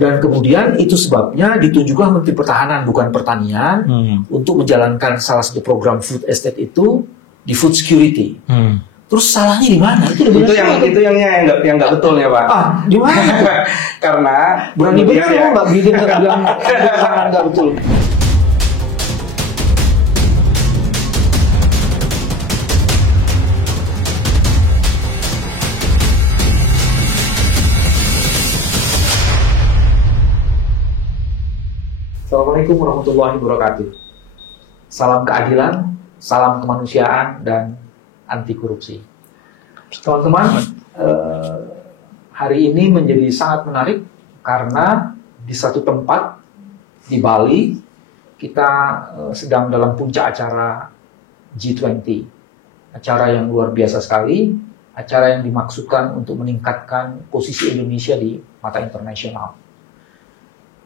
Dan kemudian itu sebabnya ditunjuklah Menteri Pertahanan bukan Pertanian untuk menjalankan salah satu program food estate itu di food security. Terus salahnya di mana? Itu yang nggak betul ya Pak. Di mana? Karena berani benar ya nggak bilang nggak betul. Assalamualaikum warahmatullahi wabarakatuh. Salam keadilan, salam kemanusiaan, dan anti korupsi. Teman-teman, hari ini menjadi sangat menarik karena di satu tempat di Bali kita sedang dalam puncak acara G20. Acara yang luar biasa sekali, acara yang dimaksudkan untuk meningkatkan posisi Indonesia di mata internasional.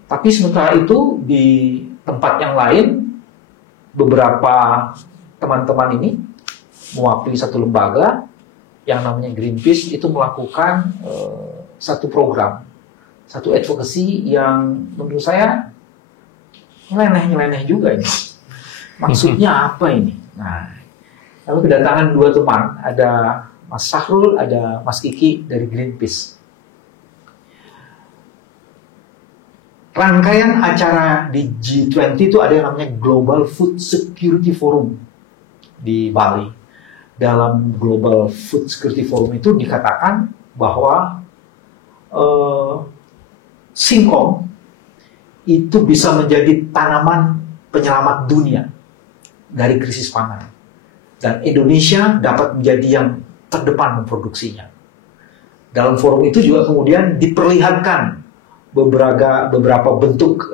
Tapi sementara itu di tempat yang lain, beberapa teman-teman ini mewakili satu lembaga yang namanya Greenpeace itu melakukan satu program, satu advocacy yang menurut saya nyeleneh juga ini. Maksudnya apa ini? Nah, lalu kedatangan dua teman, ada Mas Sahrul, ada Mas Kiki dari Greenpeace. Rangkaian acara di G20 itu ada yang namanya Global Food Security Forum di Bali. Dalam Global Food Security Forum itu dikatakan bahwa singkong itu bisa menjadi tanaman penyelamat dunia dari krisis pangan. Dan Indonesia dapat menjadi yang terdepan memproduksinya. Dalam forum itu juga kemudian diperlihatkan beberapa bentuk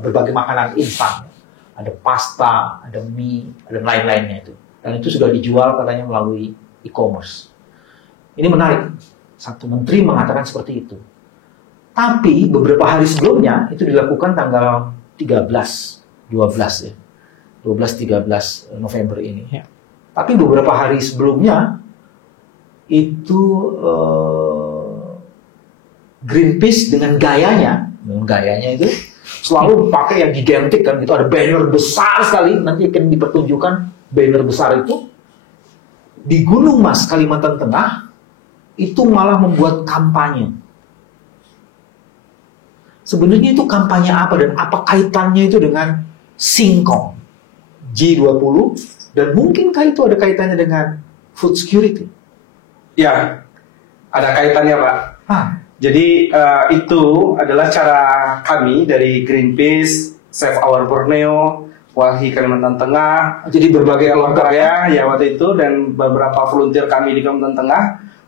berbagai makanan instan, ada pasta, ada mie, dan lain-lainnya itu. Dan itu sudah dijual katanya melalui e-commerce. Ini menarik. Satu menteri mengatakan seperti itu. Tapi beberapa hari sebelumnya itu dilakukan tanggal 13 November ini. Ya. Tapi beberapa hari sebelumnya itu Greenpeace dengan gayanya itu selalu pakai yang gigantik kan gitu, ada banner besar sekali, nanti akan dipertunjukkan banner besar itu di Gunung Mas, Kalimantan Tengah, itu malah membuat kampanye. Sebenarnya itu kampanye apa dan apa kaitannya itu dengan singkong G20 dan mungkinkah itu ada kaitannya dengan food security? Ya, ada kaitannya Pak. Jadi itu adalah cara kami dari Greenpeace, Save Our Borneo, Walhi Kalimantan Tengah, jadi berbagai kelompok ya waktu itu, dan beberapa volunteer kami di Kalimantan Tengah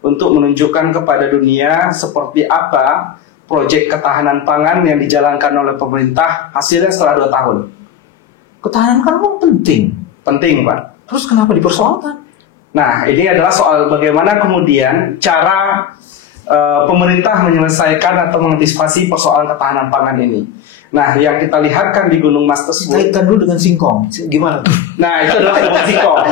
untuk menunjukkan kepada dunia seperti apa proyek ketahanan pangan yang dijalankan oleh pemerintah hasilnya setelah 2 tahun. Ketahanan pangan memang penting Pak. Terus kenapa dipersoalkan? Nah, ini adalah soal bagaimana kemudian cara pemerintah menyelesaikan atau mengantisipasi persoalan ketahanan pangan ini. Nah, yang kita lihat kan di Gunung Mas tersebut. Kaitkan dulu dengan singkong, gimana? Nah, itu adalah dengan singkong.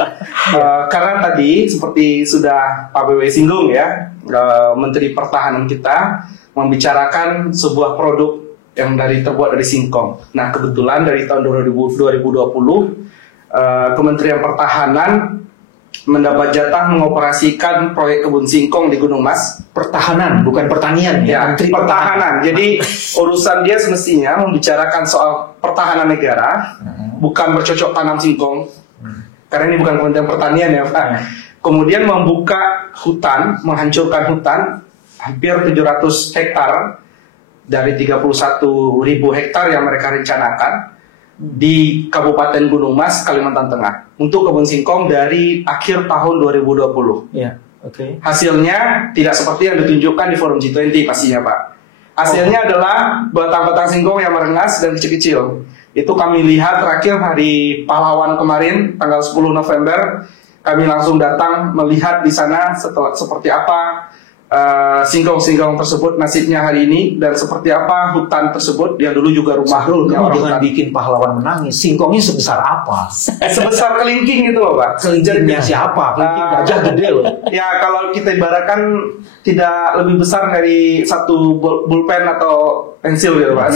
Karena tadi seperti sudah Pak BW singgung ya, Menteri Pertahanan kita membicarakan sebuah produk yang terbuat dari singkong. Nah, kebetulan dari tahun 2020 Kementerian Pertahanan mendapat jatah mengoperasikan proyek kebun singkong di Gunung Mas. Pertahanan, bukan pertanian ya. Menteri Pertahanan. Jadi urusan dia semestinya membicarakan soal pertahanan negara, bukan bercocok tanam singkong. Karena ini bukan Kementerian Pertanian ya Pak. Kemudian membuka hutan, menghancurkan hutan hampir 700 hektar dari 31.000 hektar yang mereka rencanakan di Kabupaten Gunung Mas, Kalimantan Tengah untuk kebun singkong dari akhir tahun 2020. Ya, oke. Hasilnya tidak seperti yang ditunjukkan di forum G20 pastinya Pak. Hasilnya adalah batang-batang singkong yang merengas dan kecil-kecil. Itu kami lihat terakhir hari Pahlawan kemarin, tanggal 10 November. Kami langsung datang melihat di sana seperti apa singkong-singkong tersebut nasibnya hari ini dan seperti apa hutan tersebut yang dulu juga rumah Kamu orang jangan hutan. bikin pahlawan menangis. Singkongnya sebesar apa? Sebesar kelingking gitu loh Pak. Kelingkingnya siapa? Kelingking gajah gede loh. Ya kalau kita ibaratkan tidak lebih besar dari satu bulpen atau pensil gitu Pak.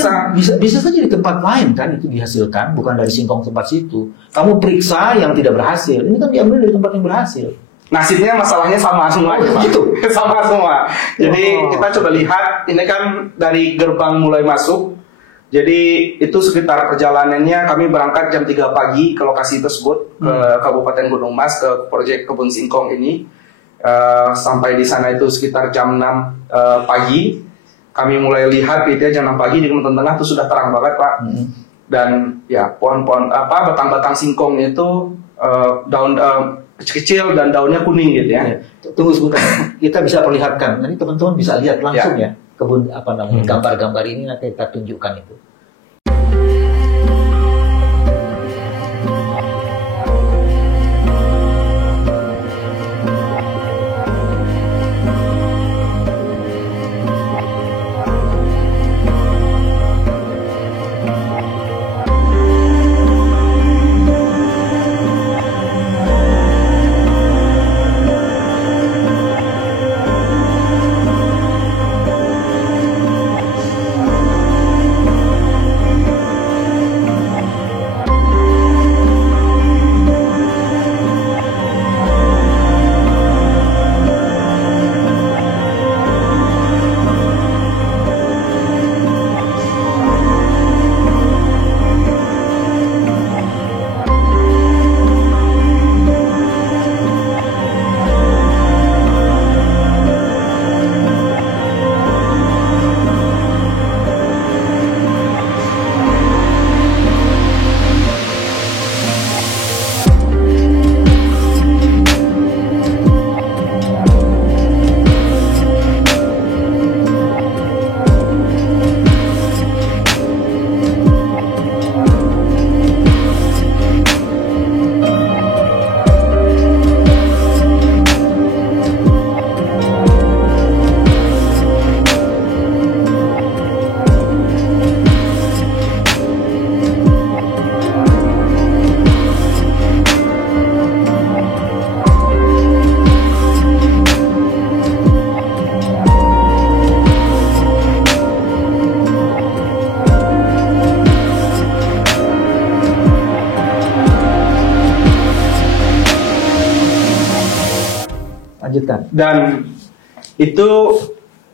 Bisa saja di tempat lain kan itu dihasilkan, bukan dari singkong tempat situ. Kamu periksa yang tidak berhasil, ini kan diambil dari tempat yang berhasil. Nasibnya masalahnya sama semua gitu. Sama semua. Jadi kita coba lihat ini kan dari gerbang mulai masuk. Jadi itu sekitar perjalanannya kami berangkat jam 3 pagi ke lokasi tersebut ke Kabupaten Gunung Mas ke proyek kebun singkong ini. Sampai di sana itu sekitar jam 6 pagi. Kami mulai lihat itu jam 6 pagi di Kalimantan Tengah itu sudah terang banget Pak. Dan ya pohon-pohon batang-batang singkongnya itu daun kecil-kecil dan daunnya kuning gitu ya. Tunggu sebentar, kita bisa perlihatkan. Nanti teman-teman bisa lihat langsung ya kebun gambar-gambar ini nanti kita tunjukkan itu. Lanjutkan. Dan itu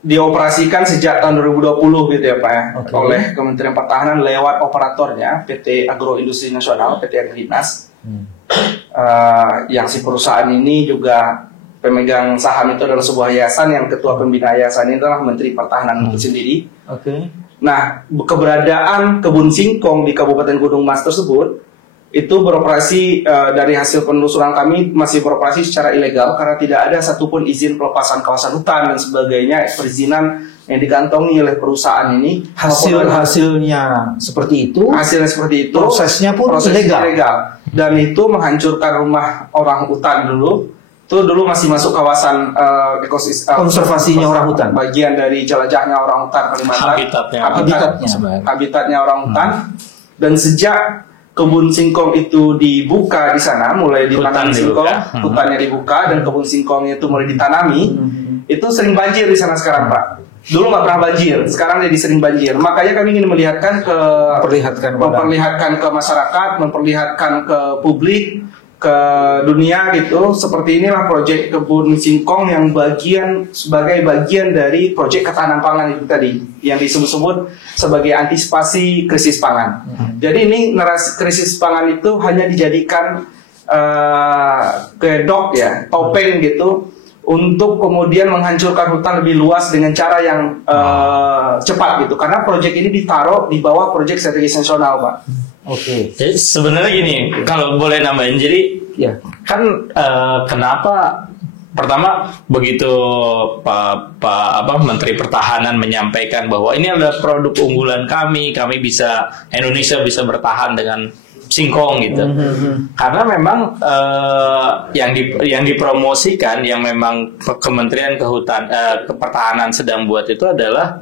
dioperasikan sejak tahun 2020 gitu ya Pak ya, oleh Kementerian Pertahanan lewat operatornya PT Agroindustri Nasional, PT Agrinas. Yang si perusahaan ini juga pemegang saham itu adalah sebuah yayasan yang ketua pembina yayasan ini adalah Menteri Pertahanan itu sendiri. Nah, keberadaan kebun singkong di Kabupaten Gunung Mas tersebut itu beroperasi dari hasil penelusuran kami masih beroperasi secara ilegal karena tidak ada satupun izin pelepasan kawasan hutan dan sebagainya, perizinan yang digantongi oleh perusahaan ini. Hasilnya seperti itu. Hasilnya seperti itu. Prosesnya pun ilegal. Dan itu menghancurkan rumah orang hutan dulu. Itu dulu masih masuk kawasan konservasinya orang hutan. Bagian dari jelajahnya orang hutan Kalimantan. Habitatnya orang hutan. Dan sejak kebun singkong itu dibuka di sana, mulai ditanam singkong, hutannya dibuka dan kebun singkongnya itu mulai ditanami, itu sering banjir di sana sekarang Pak. Dulu nggak pernah banjir, sekarang jadi sering banjir. Makanya kami ingin memperlihatkan ke masyarakat, memperlihatkan ke publik, ke dunia gitu. Seperti inilah proyek kebun singkong yang sebagai bagian dari proyek ketahanan pangan itu tadi, yang disebut-sebut sebagai antisipasi krisis pangan. Jadi ini narasi krisis pangan itu hanya dijadikan kedok ya, topeng gitu, untuk kemudian menghancurkan hutan lebih luas dengan cara yang cepat gitu. Karena proyek ini ditaruh di bawah proyek strategis nasional Pak. Jadi sebenarnya gini, kalau boleh nambahin, jadi kan kenapa pertama begitu Pak Menteri Pertahanan menyampaikan bahwa ini adalah produk unggulan kami Indonesia bisa bertahan dengan singkong gitu. Karena memang yang dipromosikan, yang memang Kementerian Pertahanan sedang buat itu adalah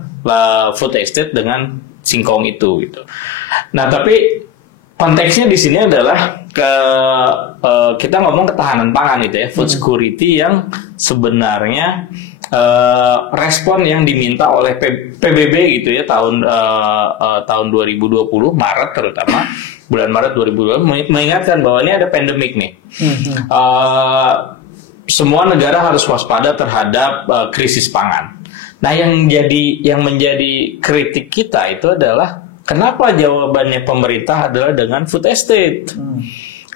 food estate dengan singkong itu gitu. Nah, tapi konteksnya di sini adalah kita ngomong ketahanan pangan itu ya, food security yang sebenarnya respon yang diminta oleh PBB gitu ya tahun 2020 Maret, terutama bulan Maret 2020 mengingatkan bahwa ini ada pandemik nih. Semua negara harus waspada terhadap krisis pangan. Nah, yang menjadi kritik kita itu adalah kenapa jawabannya pemerintah adalah dengan food estate.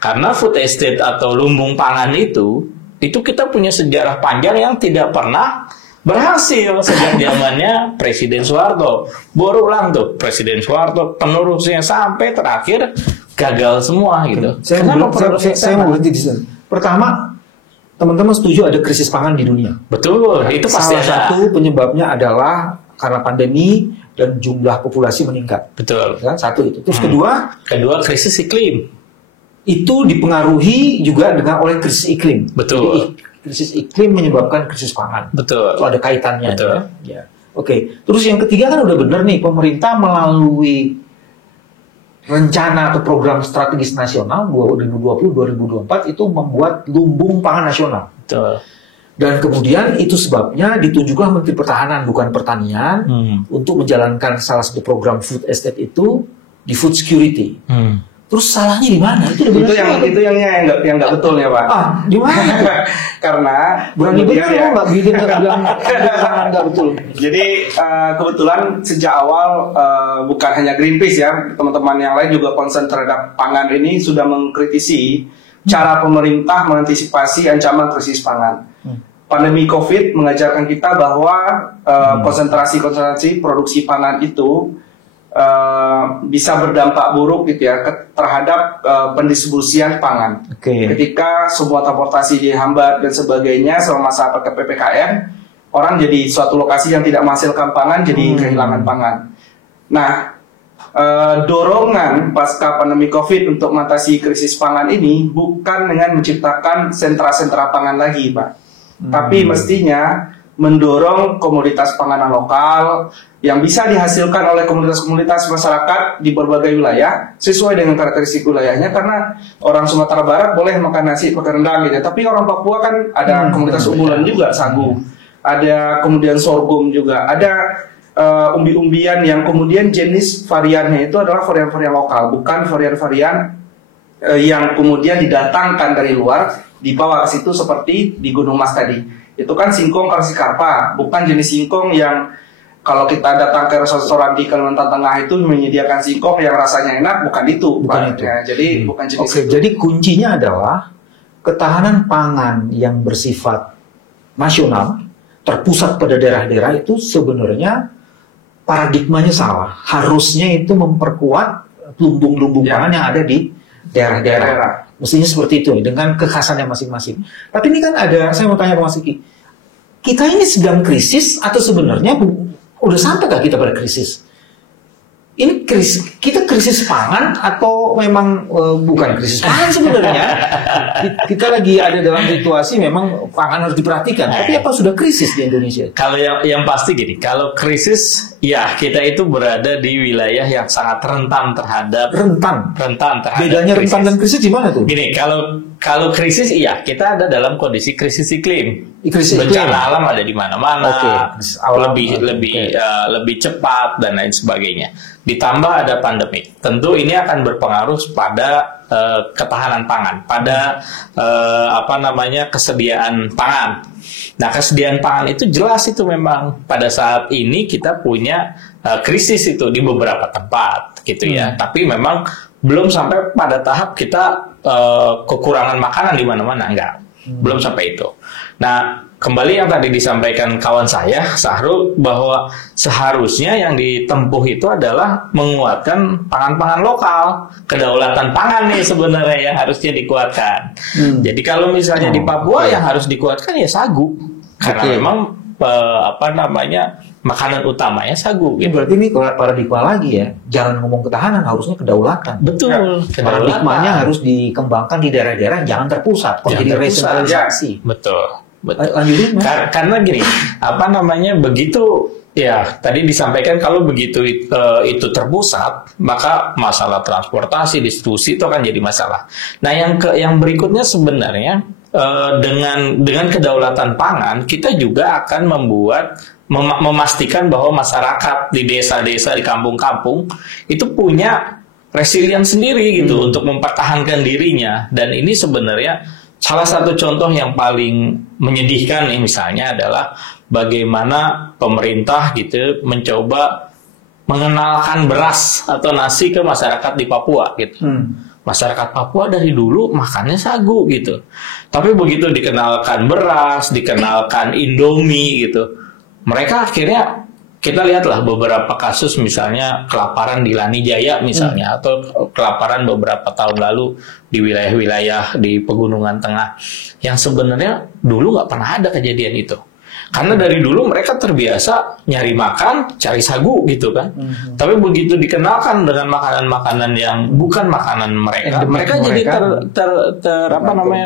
Karena food estate atau lumbung pangan itu kita punya sejarah panjang yang tidak pernah berhasil sejak zamannya Presiden Soeharto. Berulang tuh Presiden Soeharto, penerusnya sampai terakhir gagal semua gitu. Saya mau berhenti di sini. Pertama, teman-teman setuju ada krisis pangan di dunia. Betul, itu pasti salah satu penyebabnya adalah karena pandemi dan jumlah populasi meningkat. Betul. Kan? Satu itu. Terus kedua krisis iklim. Itu dipengaruhi juga oleh krisis iklim. Betul. Jadi krisis iklim menyebabkan krisis pangan. Betul. Itu ada kaitannya. Betul. Ya. Oke. Terus yang ketiga kan udah benar nih, pemerintah melalui rencana atau program strategis nasional 2020-2024 itu membuat lumbung pangan nasional. Betul. Dan kemudian itu sebabnya ditunjuklah Menteri Pertahanan bukan Pertanian untuk menjalankan salah satu program food estate itu di food security. Terus salahnya di mana? Itu yang nggak betul ya Pak. Di mana? Karena berani benar ya nggak bilang nggak betul. Jadi kebetulan sejak awal bukan hanya Greenpeace ya, teman-teman yang lain juga concern terhadap pangan ini sudah mengkritisi cara pemerintah mengantisipasi ancaman krisis pangan. Pandemi COVID mengajarkan kita bahwa konsentrasi produksi pangan itu bisa berdampak buruk gitu ya terhadap pendistribusian pangan. Ketika semua transportasi dihambat dan sebagainya selama masa PPKM, orang jadi suatu lokasi yang tidak menghasilkan pangan jadi kehilangan pangan. Nah, dorongan pasca pandemi COVID untuk mengatasi krisis pangan ini bukan dengan menciptakan sentra-sentra pangan lagi, Pak. Tapi mestinya mendorong komoditas panganan lokal yang bisa dihasilkan oleh komunitas-komunitas masyarakat di berbagai wilayah sesuai dengan karakteristik wilayahnya, karena orang Sumatera Barat boleh makan nasi pakai rendang gitu, tapi orang Papua kan ada komunitas unggulan juga, sagu, ada kemudian sorghum juga, ada umbi-umbian yang kemudian jenis variannya itu adalah varian-varian lokal, bukan varian-varian yang kemudian didatangkan dari luar dibawa ke situ seperti di Gunung Mas tadi. Itu kan singkong karsikarpa, bukan jenis singkong yang kalau kita datang ke restoran di Kalimantan Tengah itu menyediakan singkong yang rasanya enak, bukan itu. Ya, jadi bukan jenis itu. Jadi kuncinya adalah ketahanan pangan yang bersifat nasional, terpusat pada daerah-daerah itu sebenarnya paradigmanya salah. Harusnya itu memperkuat lumbung-lumbung pangan yang ada di daerah-daerah. Mestinya seperti itu dengan kekhasannya masing-masing. Tapi ini kan ada, saya mau tanya Pak Mas Kiki, kita ini sedang krisis atau sebenarnya udah sampaikah kita pada krisis? Ini kita krisis pangan atau memang bukan krisis pangan sebenarnya? Kita lagi ada dalam situasi memang pangan harus diperhatikan. Tapi apa sudah krisis di Indonesia? Kalau yang pasti gini, kalau krisis, ya kita itu berada di wilayah yang sangat rentan terhadap Bedanya krisis. Rentan dan krisis di mana tuh? Gini, kalau krisis, iya kita ada dalam kondisi krisis iklim. Bencana alam ada di mana-mana, lebih cepat dan lain sebagainya. Ditambah ada pandemi, tentu ini akan berpengaruh pada ketahanan pangan, pada kesediaan pangan. Nah, kesediaan pangan itu jelas itu memang pada saat ini kita punya krisis itu di beberapa tempat, gitu ya. Tapi memang belum sampai pada tahap kita kekurangan makanan di mana-mana, enggak. Belum sampai itu. Nah, kembali yang tadi disampaikan kawan saya, Sahrul, bahwa seharusnya yang ditempuh itu adalah menguatkan pangan-pangan lokal. Kedaulatan pangan nih sebenarnya yang harusnya dikuatkan. Jadi kalau misalnya di Papua yang harus dikuatkan ya sagu. Karena memang makanan utamanya sagu. Ini berarti ini paradigma lagi ya. Jangan ngomong ketahanan, harusnya kedaulatan. Betul. Paradigmanya harus dikembangkan di daerah-daerah, jangan terpusat. Kok jadi resentralisasi. Betul. Lanjutin, Mas. Karena gini, begitu ya tadi disampaikan kalau begitu itu terpusat, maka masalah transportasi, distribusi itu akan jadi masalah. Nah, yang berikutnya sebenarnya dengan kedaulatan pangan, kita juga akan memastikan bahwa masyarakat di desa-desa, di kampung-kampung itu punya resilience sendiri gitu untuk mempertahankan dirinya. Dan ini sebenarnya salah satu contoh yang paling menyedihkan nih misalnya adalah bagaimana pemerintah gitu mencoba mengenalkan beras atau nasi ke masyarakat di Papua gitu. Masyarakat Papua dari dulu makannya sagu gitu. Tapi begitu dikenalkan beras, dikenalkan Indomie gitu, mereka akhirnya kita lihatlah beberapa kasus misalnya kelaparan di Lani Jaya misalnya atau kelaparan beberapa tahun lalu di wilayah-wilayah di Pegunungan Tengah yang sebenarnya dulu nggak pernah ada kejadian itu. Karena dari dulu mereka terbiasa nyari makan, cari sagu gitu kan. Tapi begitu dikenalkan dengan makanan-makanan yang bukan makanan mereka jadi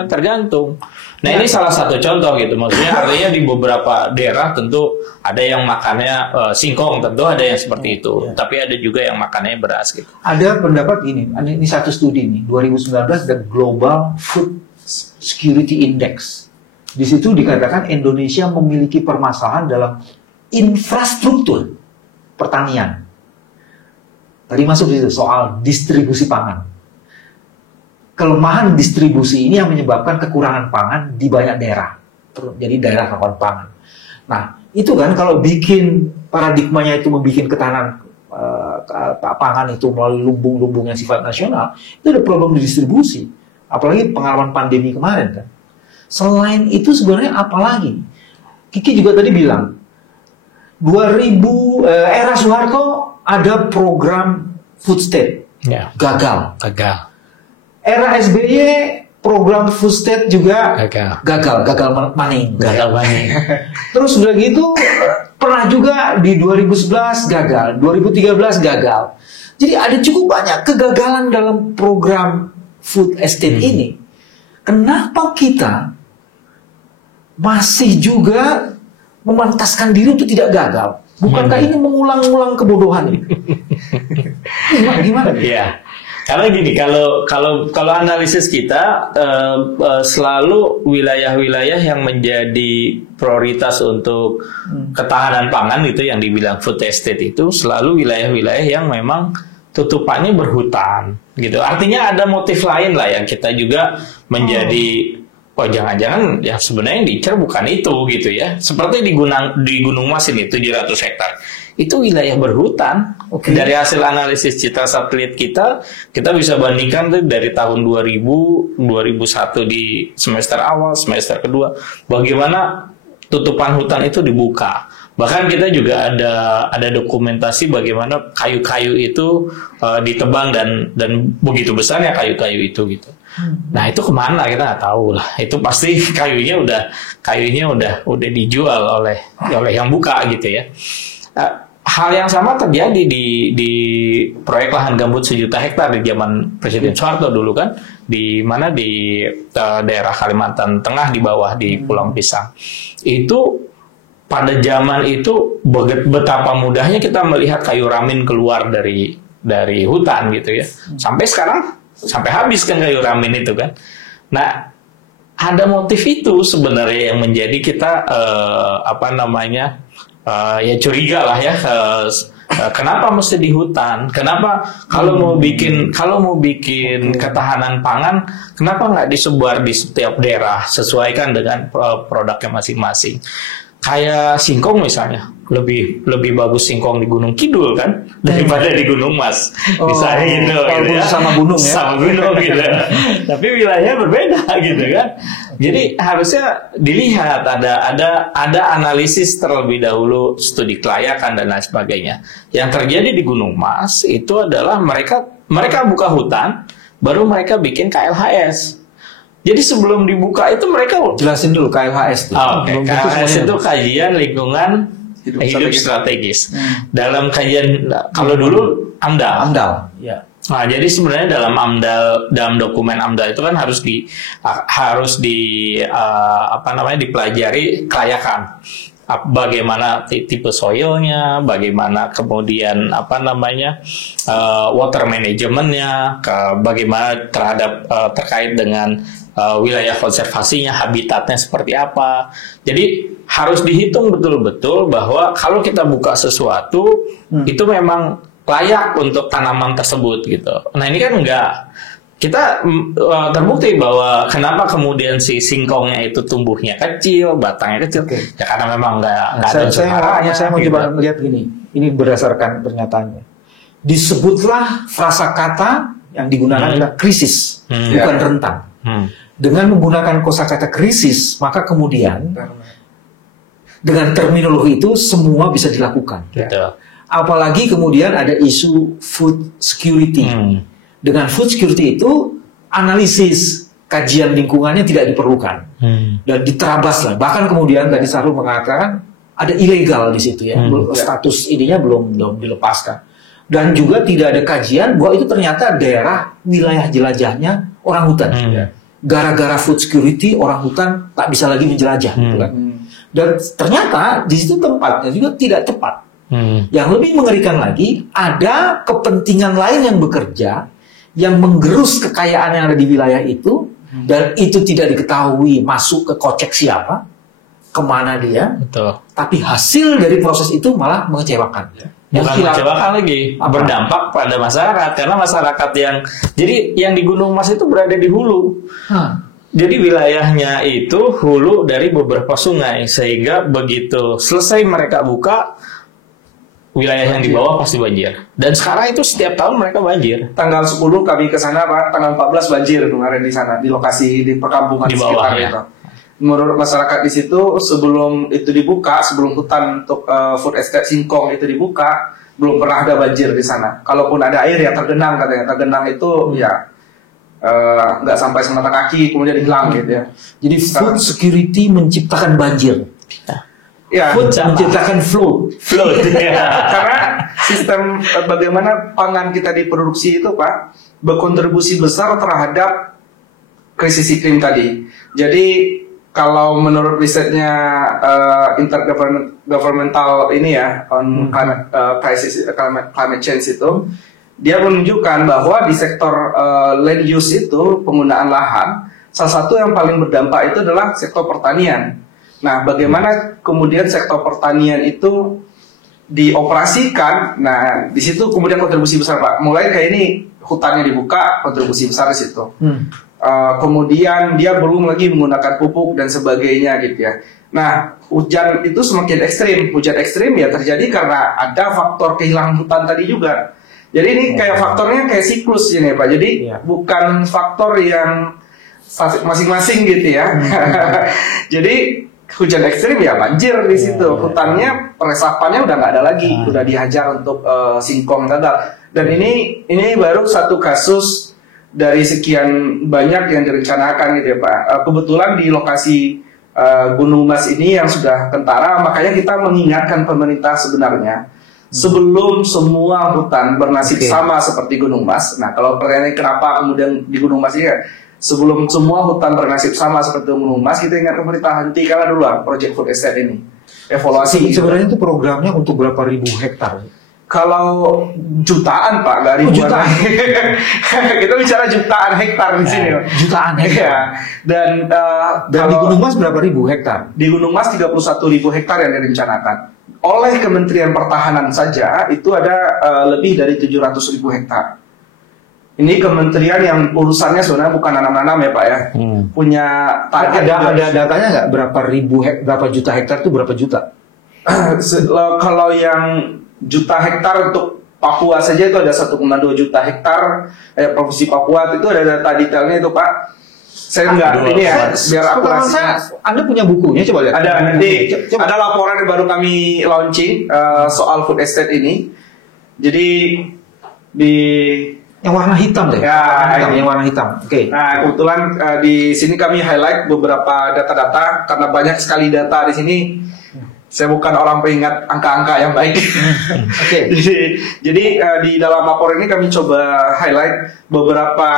tergantung. Nah, ini salah satu contoh gitu. Maksudnya artinya di beberapa daerah tentu ada yang makannya singkong, tentu ada yang seperti itu. Tapi ada juga yang makannya beras gitu. Ada pendapat ini satu studi nih, 2019 The Global Food Security Index. Di situ dikatakan Indonesia memiliki permasalahan dalam infrastruktur pertanian. Tadi masuk di situ soal distribusi pangan. Kelemahan distribusi ini yang menyebabkan kekurangan pangan di banyak daerah. Jadi daerah rawan pangan. Nah, itu kan kalau bikin paradigmanya itu membuat ketahanan pangan itu melalui lumbung-lumbung yang sifat nasional, itu ada problem di distribusi. Apalagi pengalaman pandemi kemarin kan. Selain itu sebenarnya apa lagi? Kiki juga tadi bilang 2000 era Soeharto ada program food state, gagal. Era SBY program food state juga gagal maning. Terus udah gitu pernah juga di 2011 gagal, 2013 gagal. Jadi ada cukup banyak kegagalan dalam program food estate ini. Kenapa kita masih juga memantaskan diri untuk tidak gagal? Bukankah ini mengulang-ulang kebodohan ini? Gimana? Ya, karena gini, kalau analisis kita selalu wilayah-wilayah yang menjadi prioritas untuk ketahanan pangan itu yang dibilang food estate itu selalu wilayah-wilayah yang memang tutupannya berhutan gitu. Artinya ada motif lain lah yang kita juga menjadi jangan-jangan yang sebenarnya yang diincar bukan itu gitu ya. Seperti di Gunung Mas ini 700 hektar. Itu wilayah berhutan. Dari hasil analisis citra satelit kita bisa bandingkan tuh dari tahun 2000, 2001 di semester awal, semester kedua, bagaimana tutupan hutan itu dibuka. Bahkan kita juga ada dokumentasi bagaimana kayu-kayu itu ditebang dan begitu besarnya kayu-kayu itu gitu. Nah, itu kemana kita nggak tahu lah. Itu pasti kayunya udah dijual oleh yang buka gitu ya. Hal yang sama terjadi di proyek lahan gambut 1 juta hektar di zaman Presiden Soeharto dulu kan, di mana di daerah Kalimantan Tengah di bawah di Pulau Pisang. Itu pada zaman itu betapa mudahnya kita melihat kayu ramin keluar dari hutan gitu ya. Sampai sekarang sampai habis kan kayu ramin itu kan. Nah, ada motif itu sebenarnya yang menjadi kita ya curiga lah ya. Kenapa mesti di hutan? Kenapa kalau mau bikin ketahanan pangan, kenapa nggak disebar di setiap daerah sesuaikan dengan produknya masing-masing? Kayak singkong misalnya, lebih bagus singkong di Gunung Kidul kan daripada di Gunung Mas. Misalnya gitu ya. Sama gunung ya. Sama gunung gitu. Tapi wilayahnya berbeda gitu kan. Jadi harusnya dilihat ada analisis terlebih dahulu, studi kelayakan dan lain sebagainya. Yang terjadi di Gunung Mas itu adalah mereka buka hutan, baru mereka bikin KLHS. Jadi sebelum dibuka itu mereka jelasin dulu KLHS itu. KLHS itu kajian lingkungan hidup strategis. Dalam kajian kalau dulu AMDAL. AMDAL, ya. Nah, jadi sebenarnya dalam dokumen AMDAL itu kan harus dipelajari kelayakan. Bagaimana tipe soilnya, bagaimana kemudian water manajemennya, bagaimana terkait dengan wilayah konservasinya, habitatnya seperti apa. Jadi harus dihitung betul-betul bahwa kalau kita buka sesuatu itu memang layak untuk tanaman tersebut gitu. Nah ini kan enggak. Kita terbukti bahwa kenapa kemudian si singkongnya itu tumbuhnya kecil, batangnya kecil. Ya karena memang enggak ada cemara. Saya mau coba melihat gini. Ini berdasarkan pernyataannya. Disebutlah frasa kata yang digunakan adalah krisis, bukan rentang. Dengan menggunakan kosakata krisis, maka kemudian dengan terminologi itu semua bisa dilakukan. Gitu. Apalagi kemudian ada isu food security. Dengan food security itu analisis kajian lingkungannya tidak diperlukan dan diterabas lah. Bahkan kemudian tadi Sahrul mengatakan ada ilegal di situ ya, status ininya belum dilepaskan. Dan juga tidak ada kajian bahwa itu ternyata daerah wilayah jelajahnya orang hutan. Gara-gara food security orang hutan tak bisa lagi menjelajah. Gitu kan. Dan ternyata di situ tempatnya juga tidak tepat. Yang lebih mengerikan lagi, ada kepentingan lain yang bekerja, yang menggerus kekayaan yang ada di wilayah itu, dan itu tidak diketahui masuk ke kocek siapa, kemana dia. Betul. Tapi hasil dari proses itu malah mengecewakan. Bukan mengecewakan lagi, berdampak pada masyarakat, karena masyarakat yang di Gunung Mas itu berada di hulu. Jadi wilayahnya itu hulu dari beberapa sungai, sehingga begitu selesai mereka buka, wilayah yang di bawah pasti banjir. Dan sekarang itu setiap tahun mereka banjir. Tanggal 10 kami ke sana, Pak. Tanggal 14 banjir kemarin di sana, di lokasi di perkampungan di bawah ya. Itu. Menurut masyarakat di situ, sebelum itu dibuka, sebelum hutan untuk food estate singkong itu dibuka, belum pernah ada banjir di sana. Kalaupun ada air ya tergenang katanya. Tergenang itu ya nggak sampai semata kaki, kemudian hilang gitu ya. Jadi food security menciptakan banjir. Ya, menciptakan flood. Karena sistem bagaimana pangan kita diproduksi itu, Pak, berkontribusi besar terhadap krisis iklim tadi. Jadi kalau menurut risetnya intergovernmental ini ya on climate change itu, dia menunjukkan bahwa di sektor land use itu penggunaan lahan, salah satu yang paling berdampak itu adalah sektor pertanian. Nah, bagaimana kemudian sektor pertanian itu dioperasikan? Nah, di situ kemudian kontribusi besar, Pak. Mulai kayak ini hutannya dibuka, kontribusi besar di situ. Kemudian dia belum lagi menggunakan pupuk dan sebagainya gitu ya. Nah, hujan itu semakin ekstrim. Hujan ekstrim ya terjadi karena ada faktor kehilangan hutan tadi juga. Jadi ini kayak faktornya kayak siklus ini, Pak. Jadi bukan faktor yang masing-masing gitu ya. Jadi hujan ekstrim ya banjir di situ. Hutannya peresapannya udah nggak ada lagi, udah dihajar untuk singkong gagal. Dan ini baru satu kasus dari sekian banyak yang direncanakan gitu ya, Pak. Kebetulan di lokasi Gunung Mas ini yang sudah kentara, makanya kita mengingatkan pemerintah sebenarnya sebelum semua hutan bernasib sama seperti Gunung Mas. Nah, kalau pertanyaannya kenapa kemudian di Gunung Mas ini ya, sebelum semua hutan bernasib sama seperti Gunung Mas, kita ingat pemerintah hentikan dulu proyek food estate ini. Evaluasi. Sebenarnya itu programnya untuk berapa ribu hektar? Kalau jutaan, Pak, nggak ribuan. Jutaan. Kita bicara jutaan hektar di sini. Jutaan hektar. Dan di Gunung Mas berapa ribu hektar? Di Gunung Mas 31.000 hektar yang direncanakan. Oleh Kementerian Pertahanan saja itu ada lebih dari 700.000 hektar. Ini kementerian yang urusannya sebenarnya bukan nanam-nanam ya, Pak ya. Punya target. Ada datanya nggak berapa juta hektar itu berapa juta? Kalau yang juta hektar untuk Papua saja itu ada 1,2 juta hektar. Provinsi Papua itu ada data detailnya itu, Pak. Saya enggak ini ya, biar akurasinya. Anda punya bukunya, coba lihat. Ada nanti ada laporan yang baru kami launching soal food estate ini. Jadi di yang warna hitam deh. Ya, yang warna hitam. Oke. Nah, kebetulan di sini kami highlight beberapa data-data karena banyak sekali data di sini. Saya bukan orang pengingat angka-angka yang baik. Oke. Jadi di dalam lapor ini kami coba highlight beberapa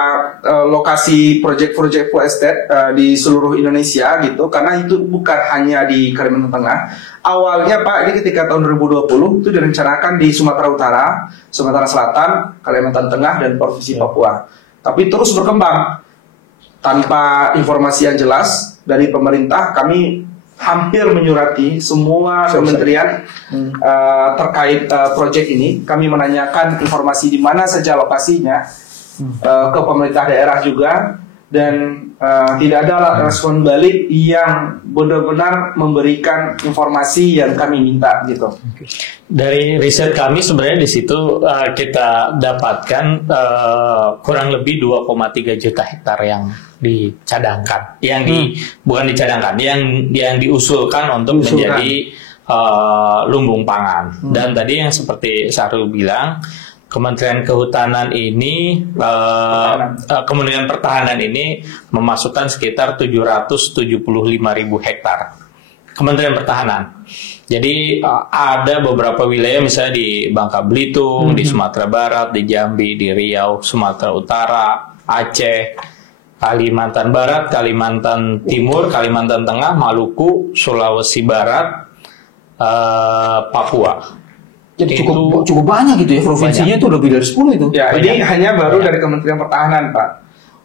lokasi proyek-proyek full estate di seluruh Indonesia gitu, karena itu bukan hanya di Kalimantan Tengah. Awalnya Pak, ini ketika tahun 2020 itu direncanakan di Sumatera Utara, Sumatera Selatan, Kalimantan Tengah, dan Provinsi Papua. Tapi terus berkembang tanpa informasi yang jelas dari pemerintah. Kami hampir menyurati semua kementerian terkait proyek ini. Kami menanyakan informasi di mana saja lokasinya ke pemerintah daerah juga, dan tidak ada respon balik yang benar-benar memberikan informasi yang kami minta gitu. Dari riset kami sebenarnya di situ kita dapatkan kurang lebih 2,3 juta hektar yang dicadangkan, bukan dicadangkan, yang diusulkan untuk menjadi lumbung pangan. Dan tadi yang seperti Syahrul bilang, Kementerian Kehutanan ini, Kementerian Pertahanan ini memasukkan sekitar 775.000 hektar. Kementerian Pertahanan. Jadi ada beberapa wilayah misalnya di Bangka Belitung, di Sumatera Barat, di Jambi, di Riau, Sumatera Utara, Aceh, Kalimantan Barat, Kalimantan Timur, Kalimantan Tengah, Maluku, Sulawesi Barat, Papua. Jadi cukup banyak gitu ya, provinsinya itu lebih dari 10 itu. Ya, ini hanya baru dari Kementerian Pertahanan, Pak.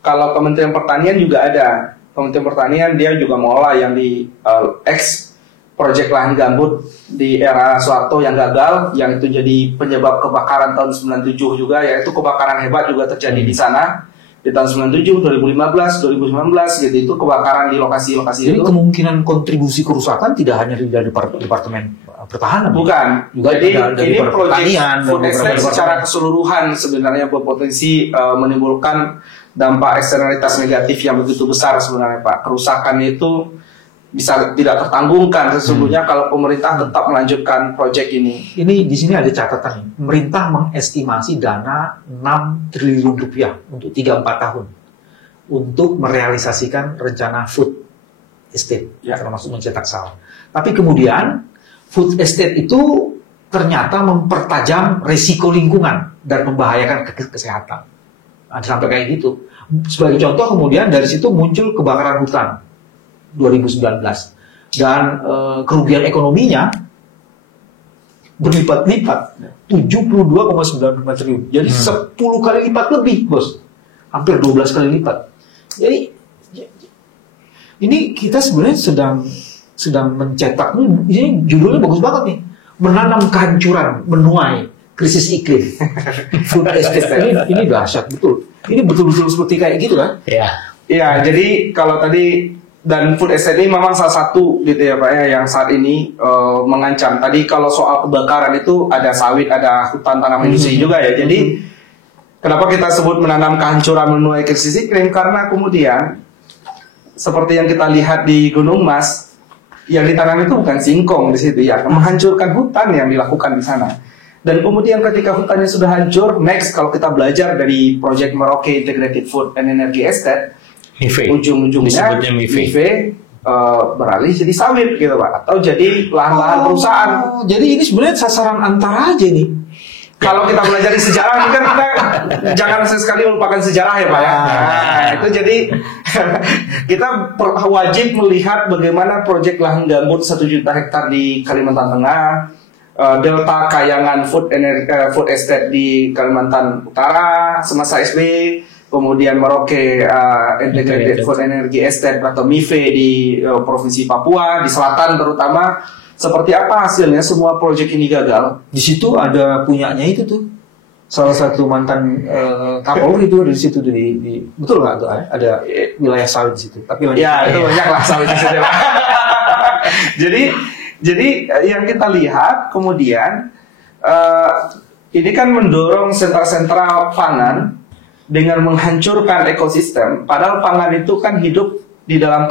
Kalau Kementerian Pertanian juga ada. Kementerian Pertanian dia juga mengolah yang di proyek lahan gambut di era Soeharto yang gagal, yang itu jadi penyebab kebakaran tahun 97 juga, yaitu kebakaran hebat juga terjadi di sana. Di tahun 97, 2015, 2019 gitu, itu kebakaran di lokasi-lokasi itu. Jadi kemungkinan kontribusi kerusakan tidak hanya dari Departemen Pertahanan. Bukan. Juga Jadi dari ini proyek food estate secara departemen. keseluruhan sebenarnya berpotensi menimbulkan dampak eksternalitas negatif yang begitu besar sebenarnya Pak. Kerusakan itu bisa tidak tertanggungkan sesungguhnya kalau pemerintah tetap melanjutkan proyek ini. Ini di sini ada catatan. Pemerintah mengestimasi dana 6 triliun rupiah untuk 3-4 tahun untuk merealisasikan rencana food estate, termasuk mencetak sawah. Tapi kemudian food estate itu ternyata mempertajam risiko lingkungan dan membahayakan kesehatan. Ada sampai kayak gitu. Sebagai contoh kemudian dari situ muncul kebakaran hutan 2019 dan kerugian ekonominya berlipat-lipat 72,95 triliun. Jadi 10 kali lipat lebih, Bos. Hampir 12 kali lipat. Jadi ini kita sebenarnya sedang mencetak, ini judulnya bagus banget nih. Menanam kehancuran, menuai krisis iklim. Food estate ini dahsyat betul. Ini betul-betul seperti kayak gitu kan? Iya, jadi kalau tadi dan food estate ini memang salah satu gitu ya Pak ya yang saat ini mengancam. Tadi kalau soal kebakaran itu ada sawit, ada hutan tanaman industri juga ya. Jadi kenapa kita sebut menanam kehancuran menuai krisis iklim? Karena kemudian seperti yang kita lihat di Gunung Mas, yang ditanam itu bukan singkong di situ ya, menghancurkan hutan yang dilakukan di sana. Dan kemudian ketika hutannya sudah hancur, next kalau kita belajar dari Project Merauke Integrated Food and Energy Estate, ujung-ujungnya MIFE beralih jadi sawit gitu Pak, atau jadi lahan-lahan perusahaan. Jadi ini sebenarnya sasaran antara aja nih. Kalau kita belajar di sejarah ini kan kita jangan sesekali melupakan sejarah ya Pak ya. Nah, itu jadi kita wajib melihat bagaimana proyek lahan gambut 1 juta hektar di Kalimantan Tengah, Delta Kayangan Food Estate di Kalimantan Utara semasa SBY, kemudian Merauke Integrated Food Energy Estate atau MIFE di Provinsi Papua, di selatan terutama. Seperti apa hasilnya semua proyek ini gagal? Di situ ada punyanya itu tuh. Salah satu mantan Kapolri itu di situ di betul nggak tuh ada wilayah sawit di situ. Tapi ya itu banyak lah sawit di situ. Jadi yang kita lihat kemudian ini kan mendorong sentra-sentra pangan dengan menghancurkan ekosistem. Padahal pangan itu kan hidup di dalam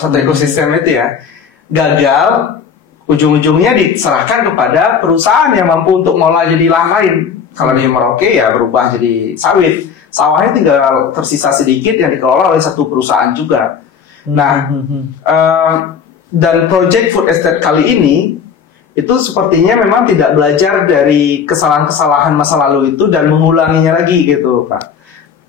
satu ekosistem itu ya. Gagal, ujung-ujungnya diserahkan kepada perusahaan yang mampu untuk mengolah jadi lahan lain. Kalau di Merauke ya berubah jadi sawit. Sawahnya tinggal tersisa sedikit yang dikelola oleh satu perusahaan juga. Nah, dan project food estate kali ini itu sepertinya memang tidak belajar dari kesalahan-kesalahan masa lalu itu dan mengulanginya lagi gitu Pak.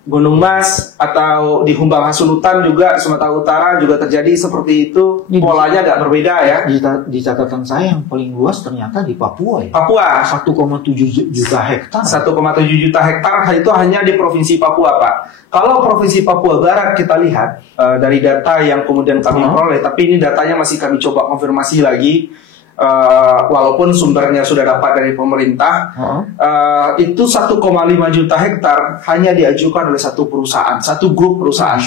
Gunung Mas atau di Humbang Hasunutan juga Sumatera Utara juga terjadi seperti itu, polanya agak berbeda ya. Di catatan saya yang paling luas ternyata di Papua ya. Papua 1,7 juta hektar. 1,7 juta hektar itu hanya di Provinsi Papua Pak. Kalau Provinsi Papua Barat kita lihat dari data yang kemudian kami peroleh, tapi ini datanya masih kami coba konfirmasi lagi. Walaupun sumbernya sudah dapat dari pemerintah, itu 1,5 juta hektar hanya diajukan oleh satu perusahaan, satu grup perusahaan.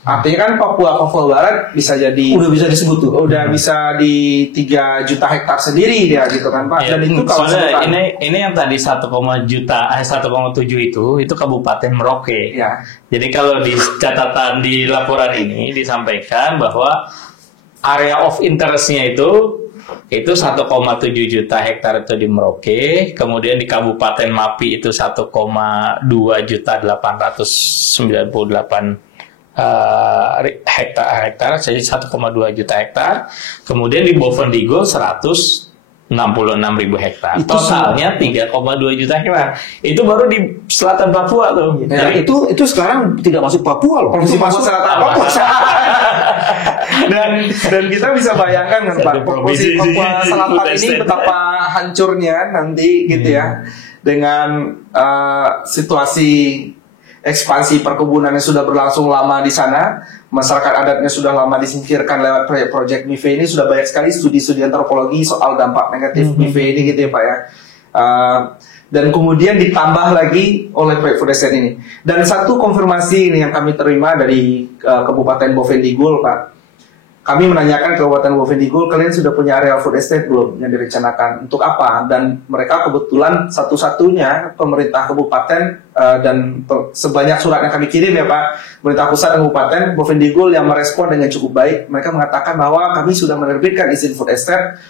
Artinya kan Papua Barat bisa jadi udah bisa disebut tuh, udah bisa di 3 juta hektar sendiri dia gitu kan Pak. Ya, dan itu kalau ini yang tadi 1,7 itu Kabupaten Merauke. Ya. Jadi kalau di catatan di laporan ini disampaikan bahwa area of interest-nya itu 1,7 juta hektar itu di Merauke, kemudian di Kabupaten Mapi itu 1,2 juta 898 hektar, jadi 1,2 juta hektar. Kemudian di Bovendigul 166.000 hektar. Totalnya 3,2 juta hektar. Itu baru di selatan Papua tuh. Ya, itu sekarang tidak masuk Papua loh. Provinsi Papua Selatan Papua. dan kita bisa bayangkan kan Pak, Provinsi Papua Selatan ini betapa hancurnya nanti gitu ya, dengan situasi ekspansi perkebunan yang sudah berlangsung lama di sana, masyarakat adatnya sudah lama disingkirkan lewat proyek MIFE ini. Sudah banyak sekali studi-studi antropologi soal dampak negatif MIFE ini gitu ya Pak ya. Dan kemudian ditambah lagi oleh proyek food estate ini. Dan satu konfirmasi ini yang kami terima dari Kabupaten Bovendigul Pak. Kami menanyakan ke Kabupaten Bovendigul, kalian sudah punya area food estate belum yang direncanakan? Untuk apa? Dan mereka kebetulan satu-satunya pemerintah kabupaten dan sebanyak surat yang kami kirim ya Pak, pemerintah pusat dan kabupaten Bovendigul yang merespon dengan cukup baik. Mereka mengatakan bahwa kami sudah menerbitkan izin food estate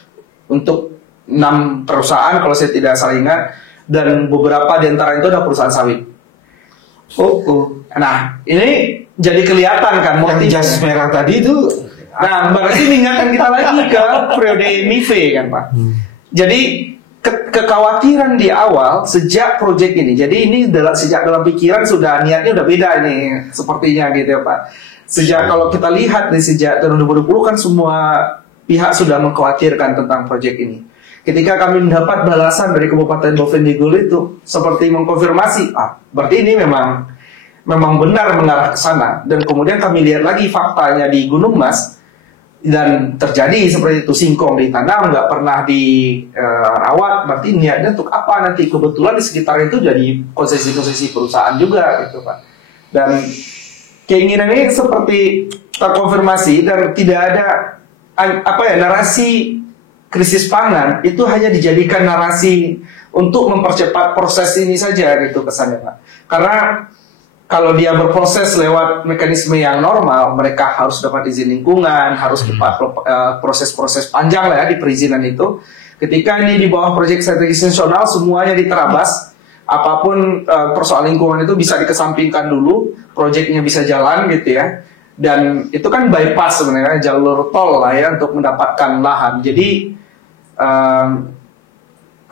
untuk 6 perusahaan kalau saya tidak salah ingat, dan beberapa di antara itu adalah perusahaan sawit. Nah, ini jadi kelihatan kan motif jas merah tadi itu. Nah, berarti mengingatkan kita lagi ke periode MIFE kan Pak. Jadi kekhawatiran di awal sejak proyek ini. Jadi ini sejak dalam pikiran sudah niatnya udah beda ini sepertinya gitu ya Pak. Sejak kalau kita lihat nih sejak tahun 2020 kan semua pihak sudah mengkhawatirkan tentang proyek ini. Ketika kami mendapat balasan dari Kabupaten Bovendigul itu seperti mengkonfirmasi, berarti ini memang benar mengarah ke sana. Dan kemudian kami lihat lagi faktanya di Gunung Mas, dan terjadi seperti itu, singkong ditanam nggak pernah dirawat. Berarti niatnya untuk apa nanti? Kebetulan di sekitar itu jadi konsesi perusahaan juga gitu Pak. Dan keinginan ini seperti terkonfirmasi dan tidak ada narasi krisis pangan itu hanya dijadikan narasi untuk mempercepat proses ini saja gitu kesannya Pak. Karena kalau dia berproses lewat mekanisme yang normal, mereka harus dapat izin lingkungan, harus dapat proses-proses panjang lah ya di perizinan itu. Ketika ini di bawah proyek strategis nasional, semuanya diterabas. Apapun persoalan lingkungan itu bisa dikesampingkan dulu, proyeknya bisa jalan gitu ya. Dan itu kan bypass sebenarnya jalur tol lah ya untuk mendapatkan lahan. Jadi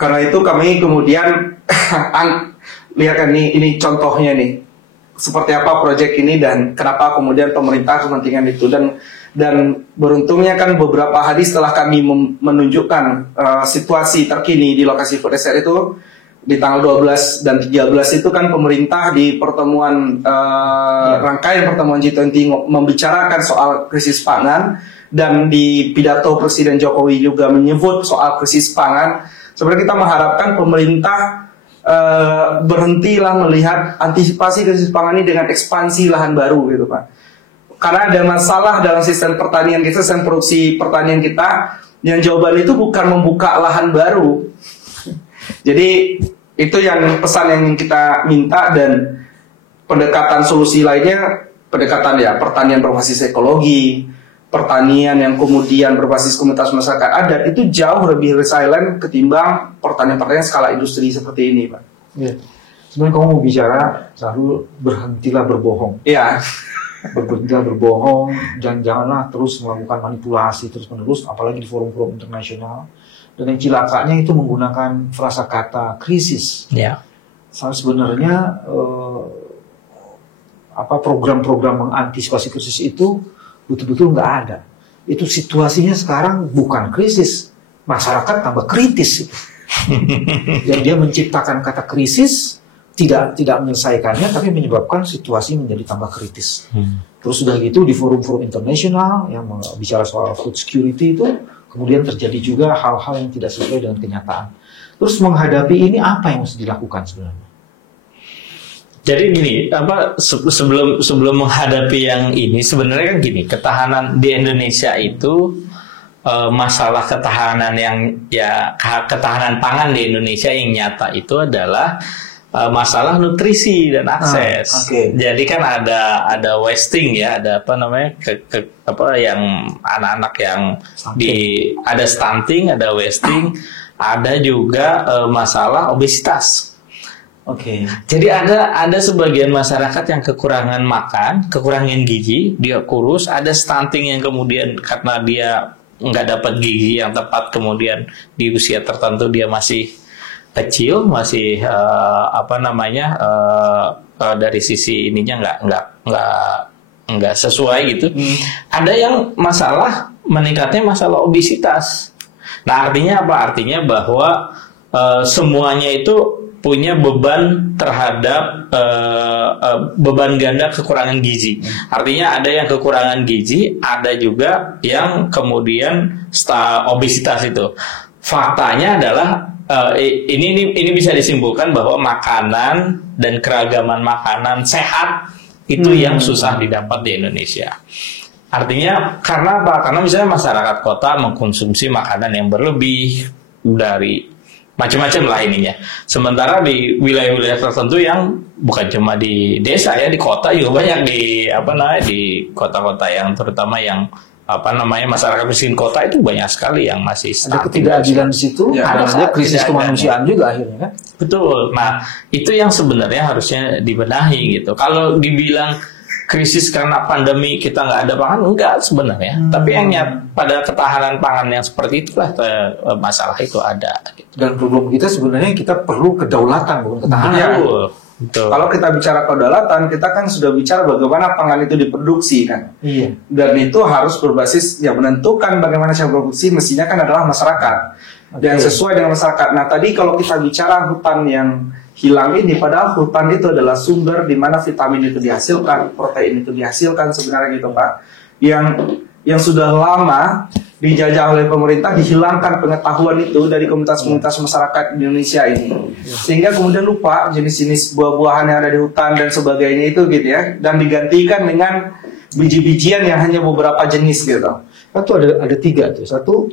karena itu kami kemudian lihat kan ini contohnya nih. Seperti apa proyek ini dan kenapa kemudian pemerintah kepentingan itu, dan beruntungnya kan beberapa hari setelah kami menunjukkan situasi terkini di lokasi food estate itu di tanggal 12 dan 13 itu kan pemerintah di pertemuan rangkaian pertemuan G20 membicarakan soal krisis pangan, dan di pidato Presiden Jokowi juga menyebut soal krisis pangan. Sebenarnya kita mengharapkan pemerintah berhentilah melihat antisipasi krisis pangan ini dengan ekspansi lahan baru gitu Pak. Karena ada masalah dalam sistem pertanian kita, sistem produksi pertanian kita, yang jawaban itu bukan membuka lahan baru. Jadi itu yang pesan yang kita minta, dan pendekatan solusi lainnya, pendekatan ya pertanian berbasis ekologi, pertanian yang kemudian berbasis komunitas masyarakat adat itu jauh lebih resilient ketimbang pertanian-pertanian skala industri seperti ini, Pak. Ya. Sebenarnya kamu mau bicara, Sahrul, berhentilah berbohong. Iya. Berhentilah berbohong, janganlah terus melakukan manipulasi terus-menerus, apalagi di forum-forum internasional. Dan yang cilakanya itu menggunakan frasa kata krisis. Ya. Sebenarnya program-program mengantisipasi krisis itu betul-betul nggak ada. Itu situasinya sekarang bukan krisis, masyarakat tambah kritis. Dan dia menciptakan kata krisis, tidak menyelesaikannya, tapi menyebabkan situasi menjadi tambah kritis. Terus sudah gitu di forum-forum internasional yang bicara soal food security itu, kemudian terjadi juga hal-hal yang tidak sesuai dengan kenyataan. Terus menghadapi ini apa yang harus dilakukan sebenarnya? Jadi gini, sebelum menghadapi yang ini, sebenarnya kan gini, ketahanan di Indonesia itu masalah ketahanan ketahanan pangan di Indonesia yang nyata itu adalah masalah nutrisi dan akses. Jadi kan ada wasting ya, ada yang anak-anak yang ada stunting, ada wasting, ada juga masalah obesitas. Jadi ada sebagian masyarakat yang kekurangan makan, kekurangan gizi, dia kurus, ada stunting yang kemudian karena dia nggak dapat gizi yang tepat, kemudian di usia tertentu dia masih kecil, masih dari sisi ininya nggak sesuai gitu. Ada yang masalah meningkatnya masalah obesitas. Nah artinya apa? Artinya bahwa semuanya itu punya beban terhadap beban ganda kekurangan gizi. Artinya ada yang kekurangan gizi, ada juga yang kemudian obesitas itu. Faktanya adalah ini bisa disimpulkan bahwa makanan dan keragaman makanan sehat itu yang susah didapat di Indonesia. Artinya karena apa? Karena misalnya masyarakat kota mengkonsumsi makanan yang berlebih dari macam-macam lah ininya. Sementara di wilayah-wilayah tertentu yang bukan cuma di desa ya, di kota juga banyak di kota-kota yang terutama yang masyarakat miskin kota itu banyak sekali yang masih ada ketidakadilan di situ, ada krisis kemanusiaan juga akhirnya kan. Betul. Nah, itu yang sebenarnya harusnya dibenahi gitu. Kalau dibilang krisis karena pandemi kita nggak ada pangan, enggak sebenarnya. Tapi yang pada ketahanan pangan yang seperti itulah masalah itu ada. Gitu. Dan problem kita sebenarnya kita perlu kedaulatan bukan ketahanan. Betul. Kalau kita bicara kedaulatan, kita kan sudah bicara bagaimana pangan itu diproduksi kan. Iya. Dan itu harus berbasis menentukan bagaimana cara produksi mestinya kan adalah masyarakat. Dan sesuai dengan masyarakat. Nah tadi kalau kita bicara hutan yang hilang ini, padahal hutan itu adalah sumber di mana vitamin itu dihasilkan, protein itu dihasilkan sebenarnya gitu Pak. Yang sudah lama dijajah oleh pemerintah, dihilangkan pengetahuan itu dari komunitas-komunitas masyarakat Indonesia ini. Sehingga kemudian lupa jenis-jenis buah-buahan yang ada di hutan dan sebagainya itu gitu ya. Dan digantikan dengan biji-bijian yang hanya beberapa jenis gitu. Itu ada 3 tuh. Satu,